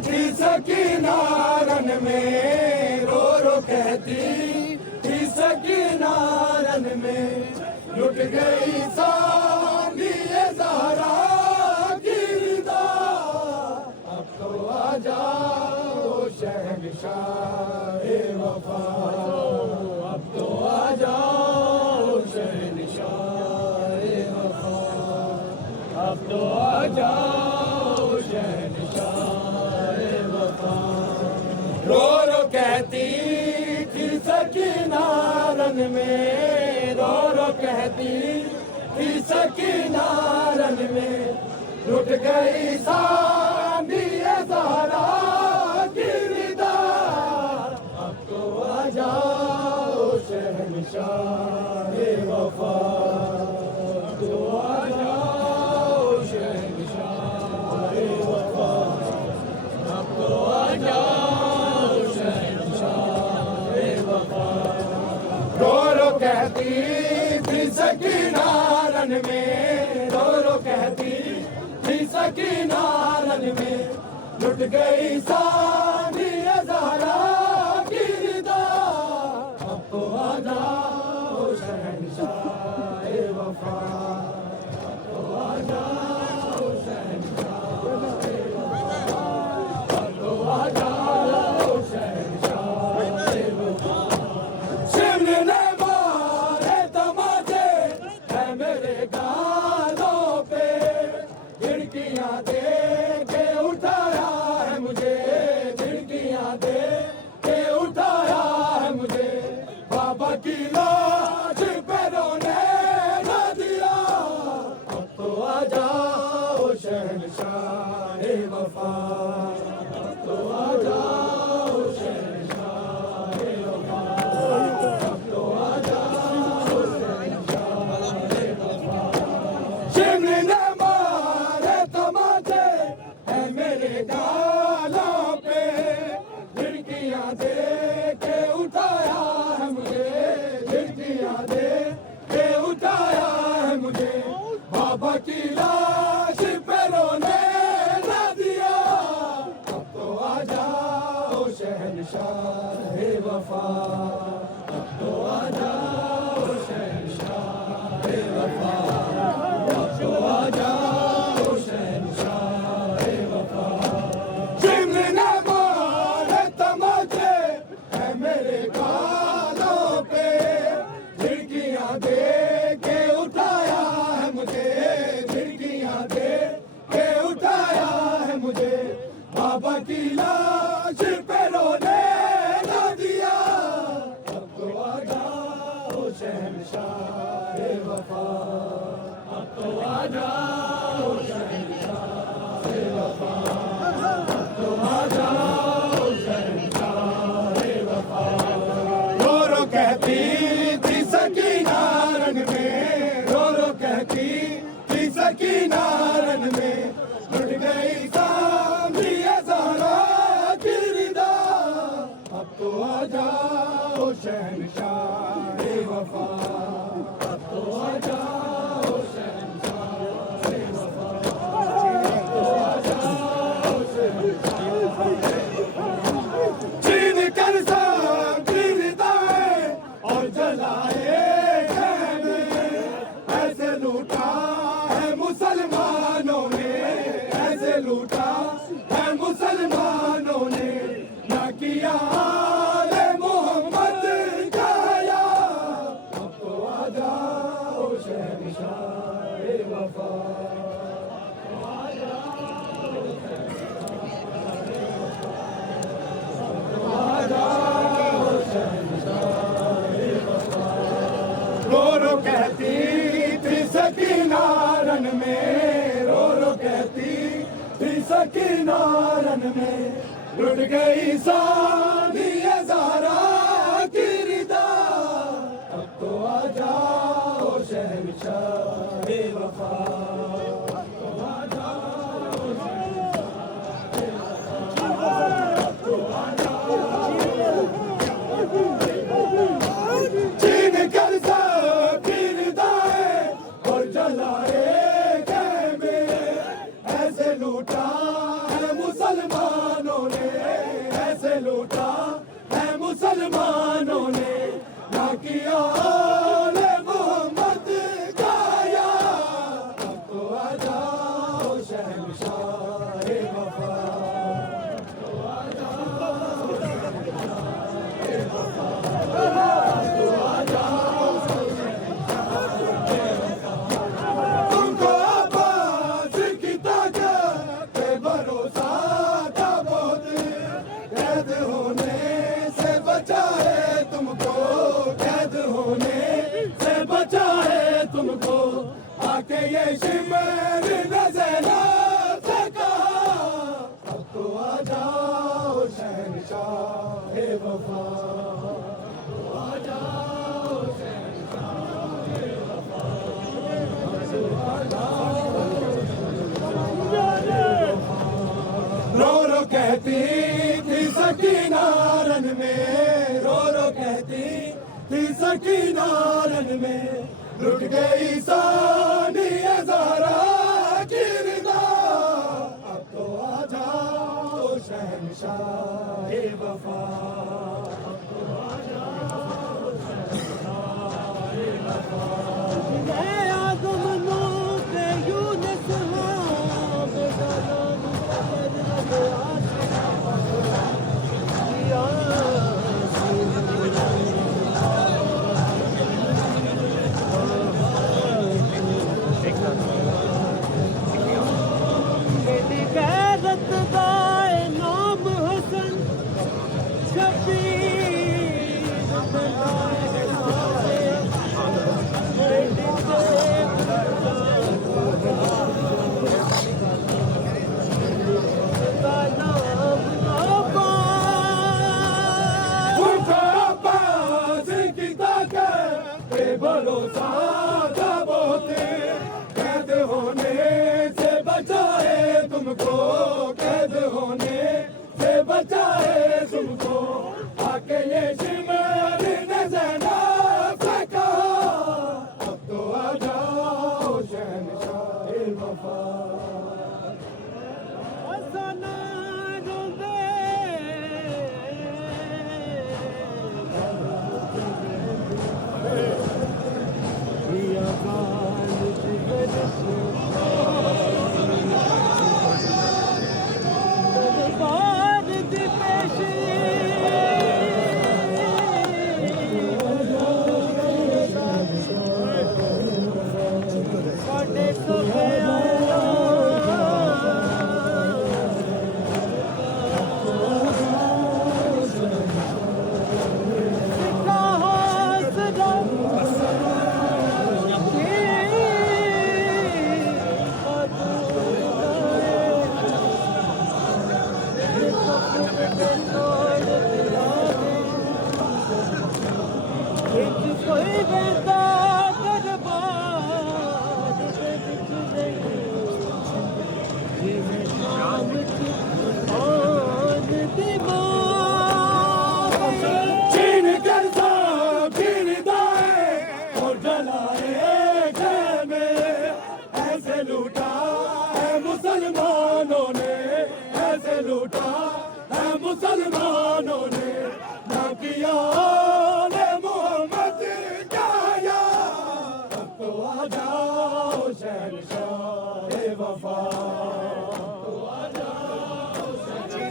थी सकीना रन में, रो रो कहती थी सकीना रन में, लुट गई सानिया ज़हरा की रिदा, अब तो आ जाओ शहंशाह-ए वफा, अब तो आ जाओ शहंशाह-ए वफा, अब तो आ जाओ शहंशाह-ए वफा। रो रो कहती थी सकीना रन में, रो रो कहती थी सकीना रन में, लुट गई सानिया ज़हरा की रिदा, अब तो आ जाओ शहंशाह-ए वफा, अब तो आ जाओ शहंशाह-ए वफा, अब तो आ जाओ शहंशाह-ए वफा। रो रो कहती थी सकीना रन में, रो रो कहती थी सकीना किनारन में लुट गई सानिया ज़हरा की रिदा। अब तो आ जाओ शहंशाह ए वफा, अब तो आ जाओ शहंशाह ए वफा, अब तो आ जाओ शहंशाह ए वफा। शिमले ने मारे तमाचे है मेरे गालों पे, खिड़कियां दे के उठाया है मुझे, खिड़कियां दे के उठाया है मुझे। बाबा की लाश पे रोने न दिया। अब तो आ जाओ शहंशाह ए वफा, अब तो आ जाओ शहंशाह ए वफा, अब तो आ जाओ शहंशाह ए वफा। शिमले ने मारे तमाचे है मेरे गालों पे, खिड़कियां दे के उठाया है मुझे, खिड़कियां दे के उठाया है मुझे। बाबा की लाश पे रोने न दिया। अब तो आ जाओ शहंशाह ए वफा, अब तो आ जाओ शहंशाह ए वफा, अब तो आ जाओ शहंशाह ए वफा। शिमले ने मारे तमाचे है मेरे गालों पे, खिड़कियां दे के उठाया है मुझे, खिड़कियां दे के उठाया है मुझे। बाबा की लाश पे रोने न दिया। अब तो आ जाओ शहंशाह ए वफा, अब तो आ जाओ शहंशाह ए वफा, अब तो आ जाओ शहंशाह ए वफा। रो रो कहती थी सकीना रंग में, रो रो कहती थी सकीना रंग में, लुट गई सानिया ज़हरा की रिदा। अब तो आ जाओ शहंशाह ए वफा, अब तो आ जाओ शहंशाह ए वफा, अब तो आ जाओ शहंशाह ए वफा। छीन कर सबकी रिदाएं और जलाए कहने, ऐसे लूटा है मुसलमानों ने, ऐसे लूटा है मुसलमानों ने। ना किया आले मोहम्मद का हया। अब तो आ जाओ शहंशाह ए वफा, रो रो कहती थी सकीना रन में, रो रो कहती थी सकीना रन में, लुट गई सानिया ज़हरा की रिदा। अब तो आ जाओ शहंशाह ए वफा, अब तो आ जाओ शहंशाह ए वफा, अब तो आ छीन कर सबकी रिदाएं और जलाए कहमे, ऐसे लूटा है मुसलमानों ने, ऐसे लूटा है मुसलमानों ने। ना किया आले मोहम्मद का हया। अब तो आ जाओ शहंशाह ए वफा, अब तो आ जाओ शहंशाह ए वफा, अब तो आ जाओ शहंशाह ए वफा। तुमको आवाज़ की ताकत पे भरोसा था बहुत, कैद होने से बचाए तुमको, कैद होने से बचाए तुमको। आके ये शिमर नज़रा से कहा। अब तो आ जाओ शहंशाह ए वफा, अब तो आ जाओ शहंशाह ए वफा, अब तो आ जाओ शहंशाह ए वफा। रो रो कहती थी सकीना रन में, रो रो कहती थी सकीना रन में, लुट गई सानिया ज़हरा की रिदा। शहंशाह वफा भरोसा दबोते कैद होने से बचाए तुमको कैद होने से बचाए तुमको आके ये शिमर ने ज़ैनब से कहा अब तो आ जाओ शहंशाह वफा मुसलमानों ने ना किया मोहम्मद गाया अब तो आ जाओ शहंशाह वफा तो आ जाओ शहंशाह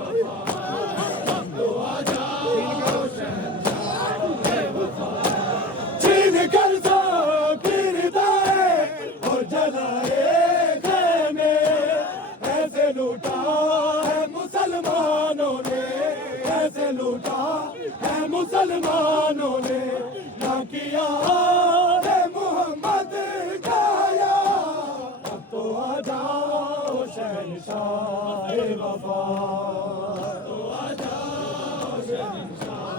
वफा तो आ जाओ शहंशाह वफा छीन कर गिरदाए और जलाए खेमे ऐसे लूटा मुसलमानों ने ऐसे लूटा है मुसलमानों ने ना किया मोहम्मद गाया अब तो आ जाओ शहंशाह वफा तो आ जाओ शहंशाह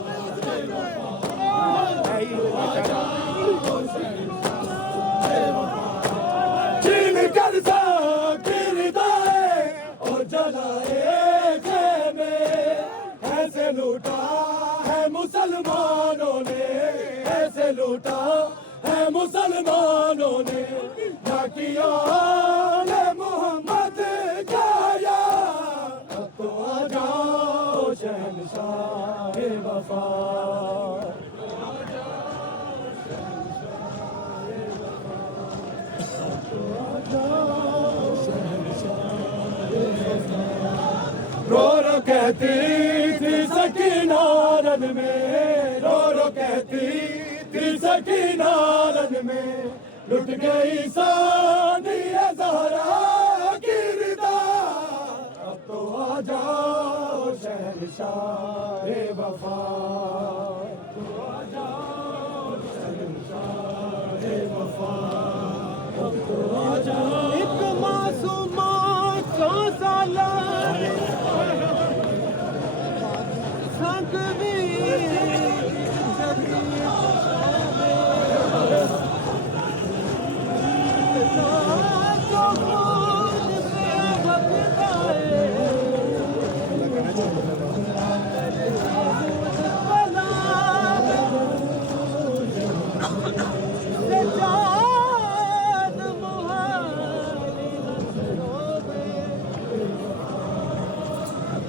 वफा तो आ जाओ शहंशाह वफा छीन कर गिरदाए और जलाए ऐसे लूटा है मुसलमानों ने ऐसे लूटा है मुसलमानों ने ना किया मोहम्मद गाया अब तो आ जाओ शहंशाह वफा रो रो कहती थी सकीना रन में रो रो कहती थी सकीना रन में लुट गई सानिया ज़हरा गिरदा अब तो आ जाओ शहंशाह वफा तो आ जाओ शहंशाह वफा अब तो आ जाओ एक मासूमा सौ साला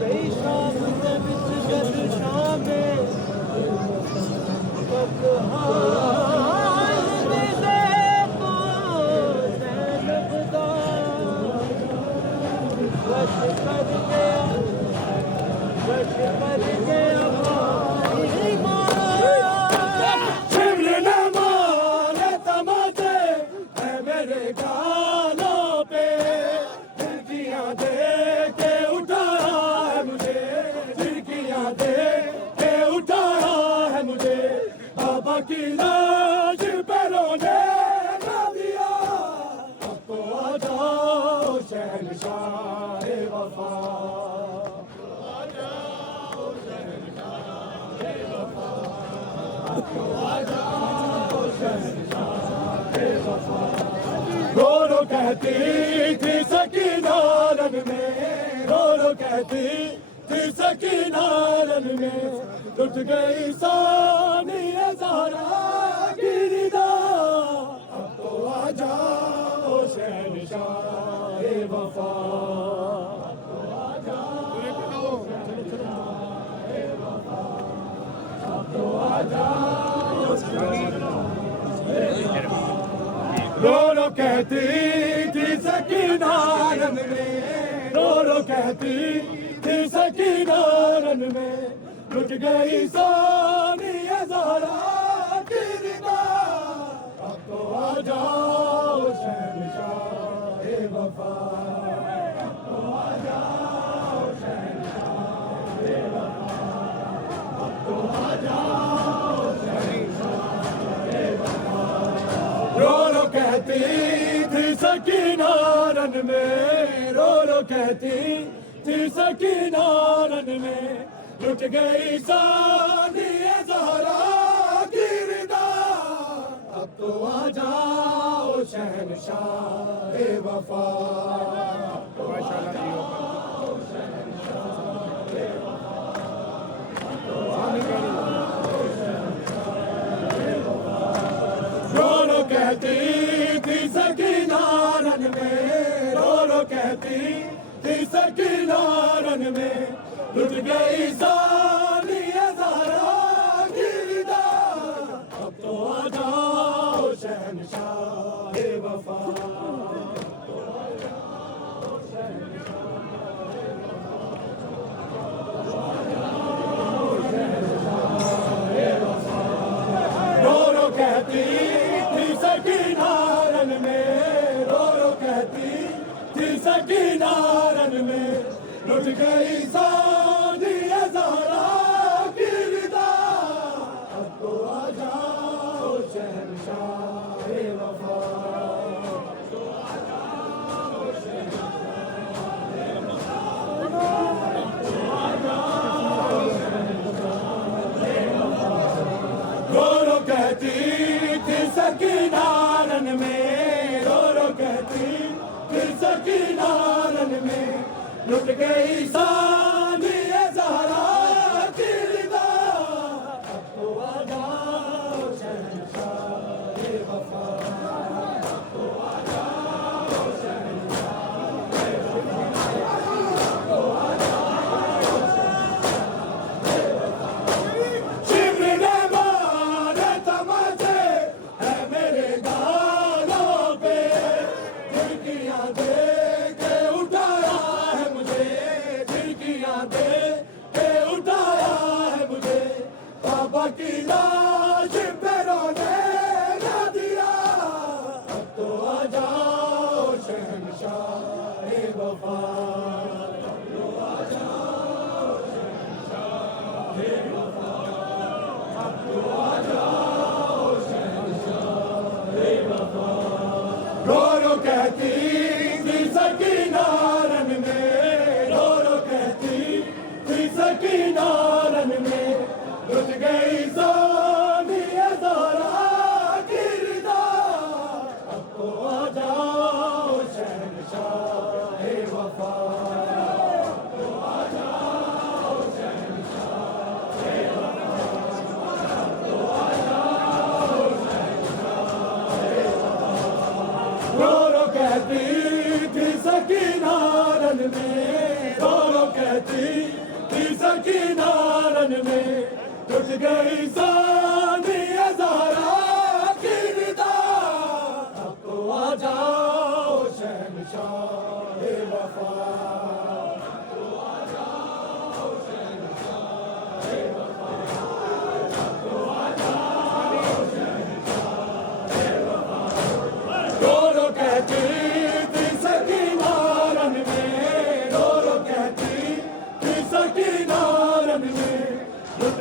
गई शाम जब इस शहंशाह में बदहाल मिले को ज़ैनब दा वश कर गया भाई मारा शिमर न मारे तमाचे है मेरे गालों पे खिड़कियां दे के उठाया है मुझे खिड़कियां दे के उठाया है मुझे बाबा की लाश पे रोने ना दिया अब तो आ जाओ शहंशाह वफा रो रो कहती थी सकीना रन में रो रो कहती थी सकीना रन में टूट गई सानिया ज़हरा की निदा अब तो आ जाओ शहंशाह वफा रो रो कहती थी सकीना रन में रो रो कहती थी सकीना रन में लुट गई सानिया ज़हरा की निदा अब तो आ जाओ शहंशाह वफा अब तो आ जाओ शहंशाह वफा अब तो आ जाओ रो रो कहती थी सकीना रन में रो रो कहती थी सकीना रन में लुट गई सानिया ज़हरा की रिदा अब तो आ जाओ शहंशाह वफा रो रो कहती थी सकीना रन में रो रो कहती थी सकीना रन में लुट गई सानिया ज़हरा की रिदा अब तो आ जाओ शहंशाह वफा रो रो कहती थी सकीना रन में रो रो कहती थी सकीना रन में लुट गई सानिया ज़हरा की रिदा अब तो आ जाओ शहंशाह वफा रो रो कहती थी सकीना रन में रो रो कहती थी सकीना रन में लुट गई सानिया ज़हरा की रिदा अब तो आ जाओ शहंशाह वफा अब तो आ जाओ शिमर न मारे तमाचे है मेरे गालों पे खिड़कियां दे के उठाया है मुझे खिड़कियां दे के उठाया है मुझे बाबा की लाश पे रोने ना दिया अब तो आ जाओ शहंशाह वफा रो रो कहती थी सकीना रन में रो रो कहती थी सकीना रन में लुट गई सानिया ज़हरा की रिदा अब तो आ जाओ शहंशाह वफा रो रो कहती थी सकीना रन में रो रो कहती सकी नारन में टूट गई सानी हजारा की निदा अब तो आ जाओ शहंशाह वफा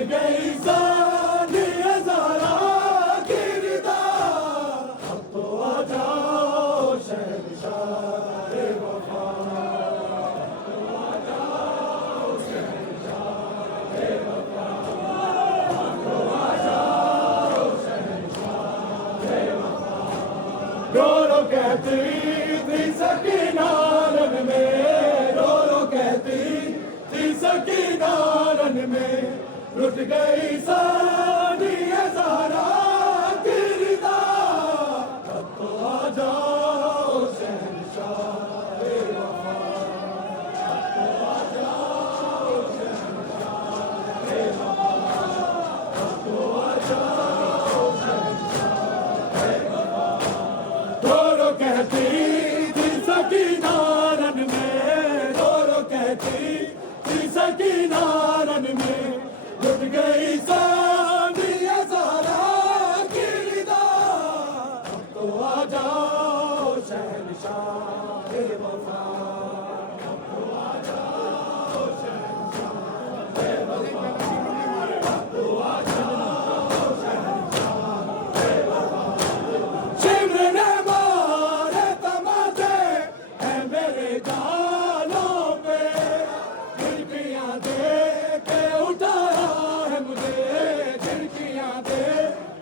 गई सानी हजारा की निदा अब तो आ जाओ शहंशाह वफा रो कहती थी सकी नारन में रो कहती थी सकी नारन में लुट गई सानी हजारा की निदा अब तो आ जाओ शहंशाह वफा अब तो आ जाओ शहंशाह वफा अब तो आ जाओ शहंशाह वफा रो कहती थी सकी नारन में रो कहती थी सकी नारन में लुट गई सानी हजारा की निदा अब तो आ जाओ शहंशाह वफा अब तो आ जाओ शहंशाह वफा अब तो आ जाओ शहंशाह वफा शिमर ने मारे तमाचे है मेरे गालों पे खिड़कियां दे के उठाया है मुझे खिड़कियां दे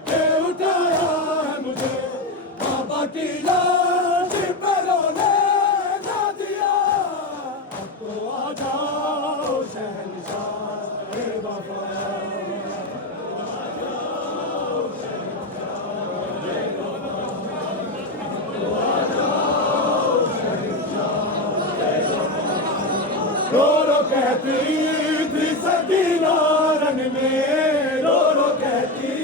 के उठाया है मुझे बाबा की लाश पे रोने ना दिया अब तो आ जाओ शहंशाह वफा रो कहती थी सकी नारन में रो कहती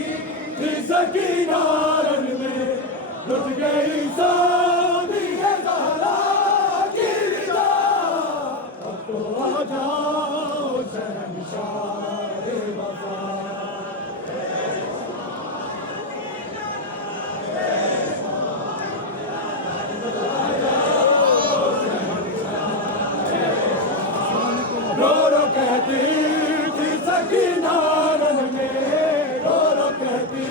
थी सकी नारन में लुट गई सानी हजारा की निदा अब तो आ जाओ शहंशाह वफा रो कहती थी सकी नारन में रो कहती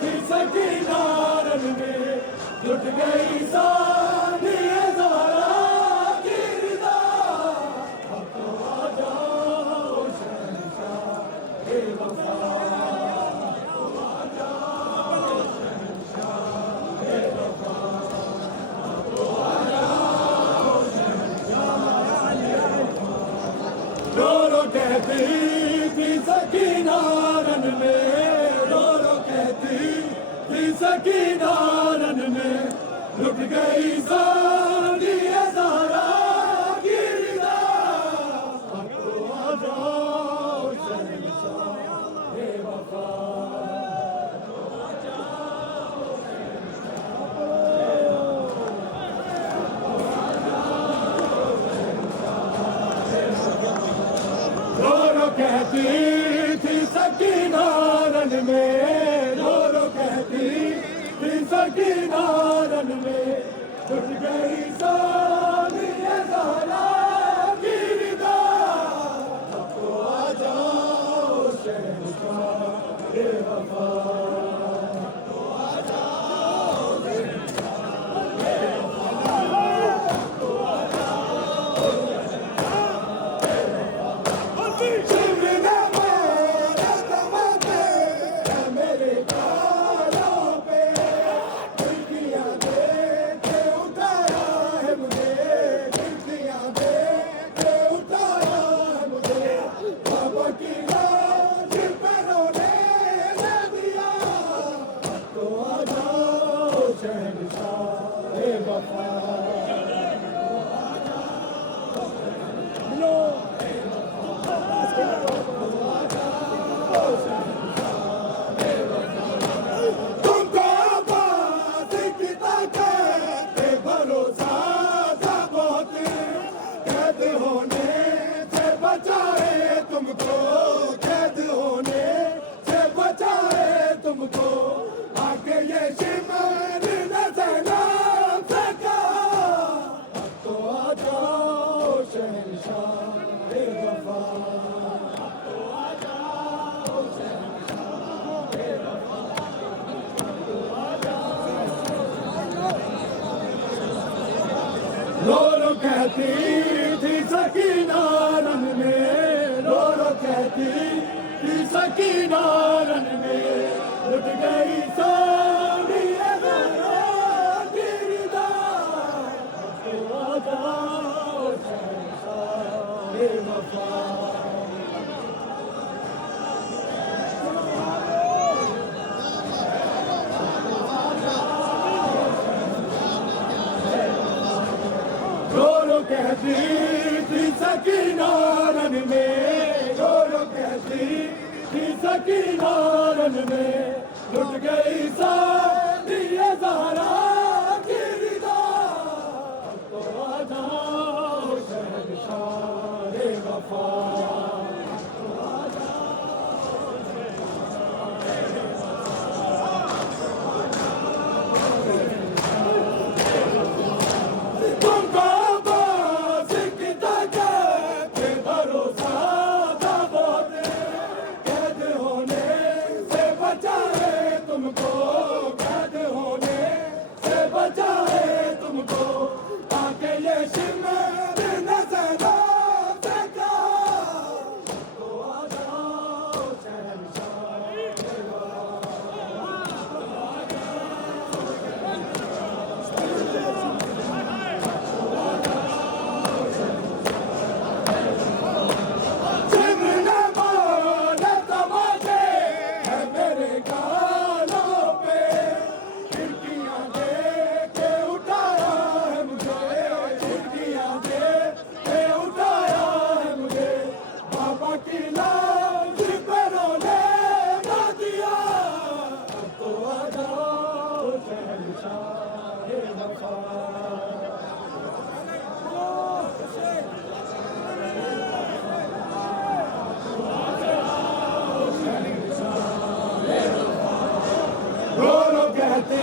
थी सकी नारन में लुट गई सानी हजारा की निदा अब तो आ जाओ शहंशाह वफा अब तो आ जाओ शहंशाह वफा अब तो आ जाओ रो कहती थी सकी नारन में रो कहती थी सकी नारन में लुट गई सानी हजारा की निदा अब तो आ जाओ शहंशाह वफा रो कहती थी सकी नारन में रो कहती थी सकी नारन में लुट गई सानी हजारा की निदा अब तो आ जाओ शहंशाह वफा तुमको, कैद होने से बचाए तुमको, आके ये शिमर न सलाम सका। अब तो आ जाओ शहंशाह ए वफा, रो रो कहती थी सकीना रन में, रो रो कहती थी सकीना रन में, लुट गई सारी ज़रा गिरदा। अब तो आ जाओ शहंशाह ए वफा। रो रो कहती थी सकीना रन में, रो रो कहती थी सकीना रन में, लुट गई सारी ज़रा गिरदा। अब तो आ जाओ शहंशाह ए वफा। तुमको बस कितना के भरोसा था वो दे, कैद होने से बचाए तुमको, कैद होने से बचाए तुमको, आके ये शिमर न सलाम सका। तो आ जाओ शहंशाह ए शिमर न मारे तमाशे है मेरे गालों पे, खिड़कियां देख के उठाया है मुझे, खिड़कियां देख के उठाया है मुझे, बाबा की लाज पे रोने ना दिया। अब तो आ जाओ शहंशाह ए वफा। रो रो कहती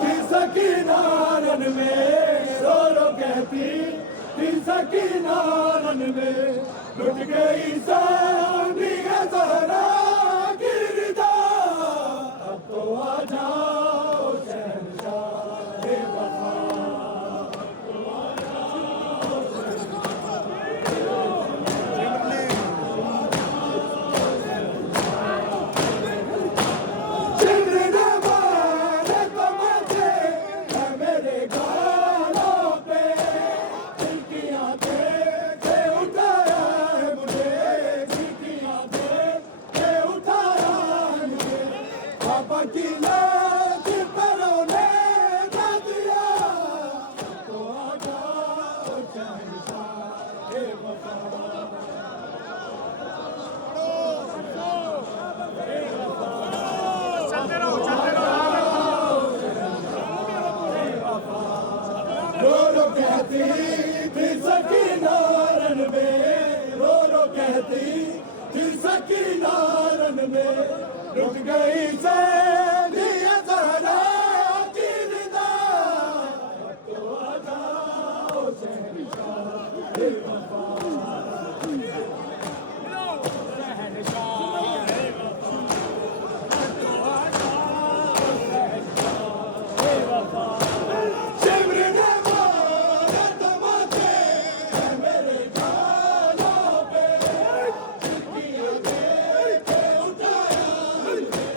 थी सकीना रन में, रो रो कहती थी सकीना रन में, लुट गई सारी ज़रा गिरदा। अब तो आ जाओ शहंशाह ए वफा। शिमर न मारे तमाशे है मेरे गालों पे, खिड़कियां देख के उठाया है मुझे, खिड़कियां देख के उठाया है मुझे, बाबा की लाज पे रोने ना दिया। तो आ जाओ शहंशाह ए वफा। रो रो कहती थी सकीना रन में, रो रो कहती थी सकीना रन में, लुट गई सारी ज़रा गिरदा। अब तो आ जाओ शहंशाह ए वफा। शिमर न मारे तमाशे है मेरे गालों पे, खिड़कियां देख के उठाया है मुझे,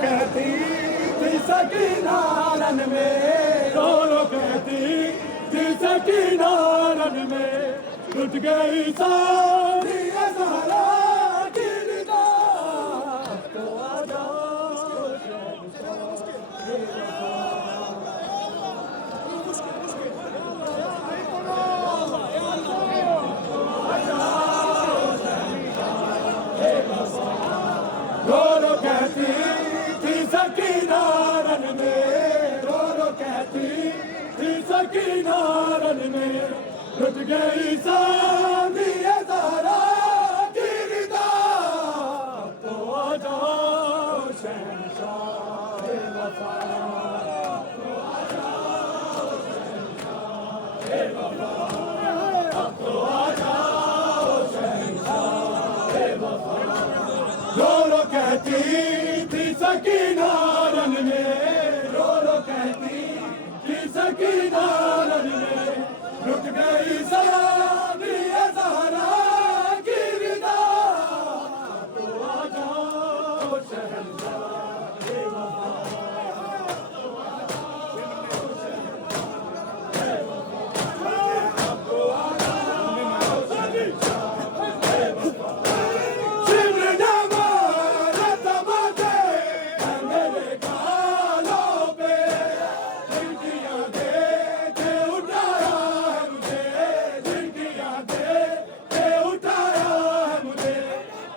कहती थी सकीना रन में, रो रो कहती थी सकीना रन में, टूट गई सारी ज़हरा की निदा, तो आ जाओ रो रो कहती थी सकीना रन में, रो रो कहती थी सकीना रन में, टूट गई सारी ज़हरा की निदा, तो आ जाओ शहंशाह वफा, तो आ जाओ शहंशाह वफा, तो आ जाओ शहंशाह वफा। रो रो कहती थी सकीना रन में, रो रो कहती थी सकीना रन में, रुक गई सारी ज़हरा की निदा, तो आ जाओ शहंशाह वफा, तो आ जाओ शहंशाह वफा, तो आ जाओ शहंशाह वफा। शिमर जमाना तमाचे है मेरे गालों पे, खिड़कियाँ दे के उठाया है मुझे, खिड़कियाँ दे के उठाया है मुझे,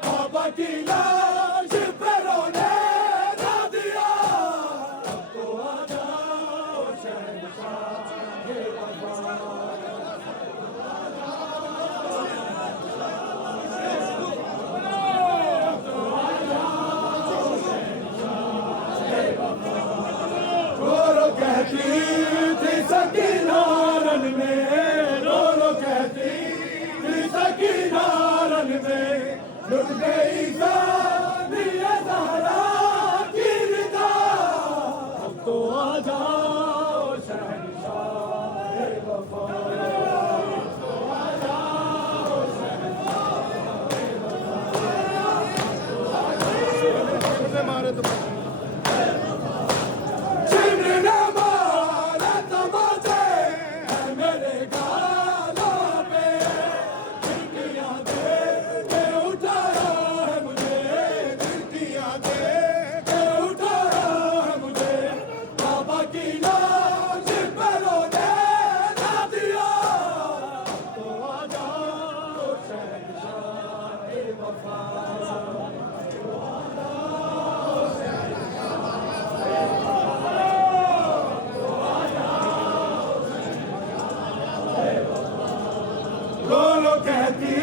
बाबा की लाश पे रोने ना दिया, तो आ जाओ शहंशाह वफा। रो रो कहती थी सकीना रन में, रो रो कहती थी सकीना रन में, लुट गई सारी ज़हरा की निदा, अब तो आ जाओ शहंशाह वफा, तो आ जाओ शिमर जमाना तमाचे है मेरे गालों पे, खिड़कियाँ दे के उठाया है मुझे, खिड़कियाँ दे के उठाया है मुझे, बाबा की लाश पे रोने ना दिया, तो आ जाओ शहंशाह वफा, रो रो कहती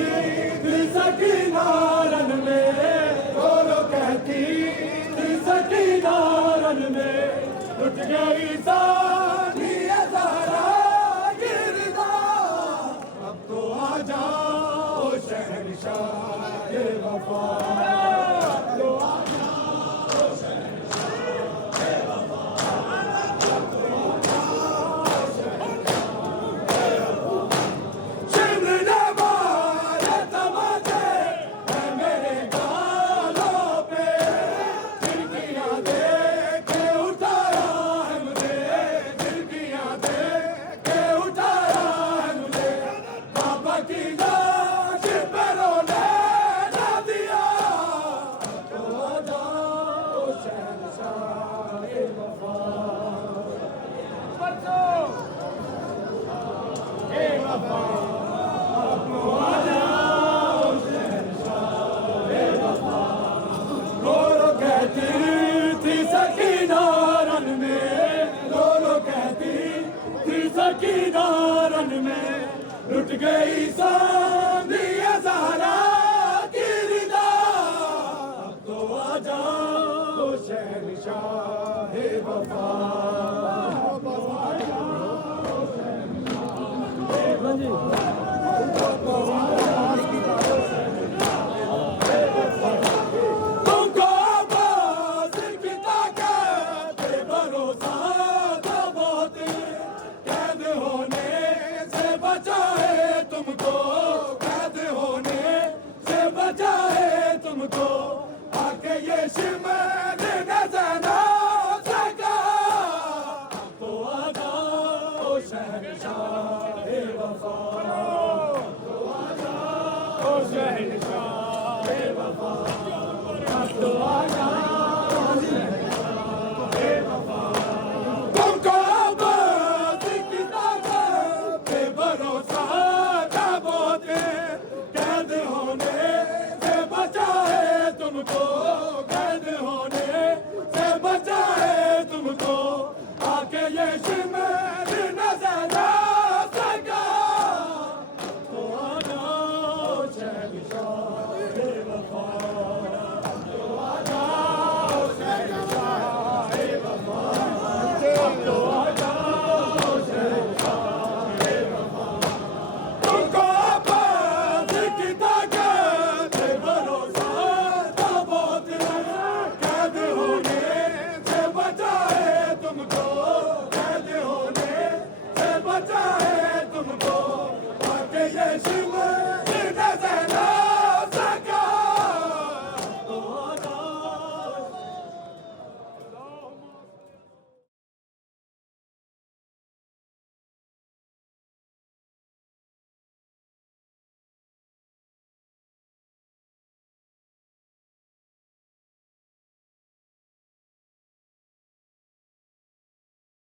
थी सकीना रन में, रो रो कहती थी सकीना रन में, टूट गई सारी ज़हरा की निदा, अब तो आ जाओ शहंशाह वफा, तो आ जाओ शहंशाह वफा, तो आ जाओ शहंशाह वफा। शिमर जमाना तमाचे है मेरे गालों पे, खिड़कियाँ दे के उठाया है मुझे, खिड़कियाँ दे के उठाया है मुझे, बाबा की लाश पे रोने ना दिया, तो आ जाओ शहंशाह वफा, वफा। रो रो कहती थी सकीना रन में, रो रो कहती थी सकीना रन में, लुट गई सारी ज़हरा की निदा, अब तो आ जाओ शहंशाह वफा, तो आ जाओ तुमको आवाज़ की ताकत भरोसा था बहुत, कैद होने से बचाए तुमको, कैद होने से बचाए तुमको, आके ये शिमर नज़र ये शिव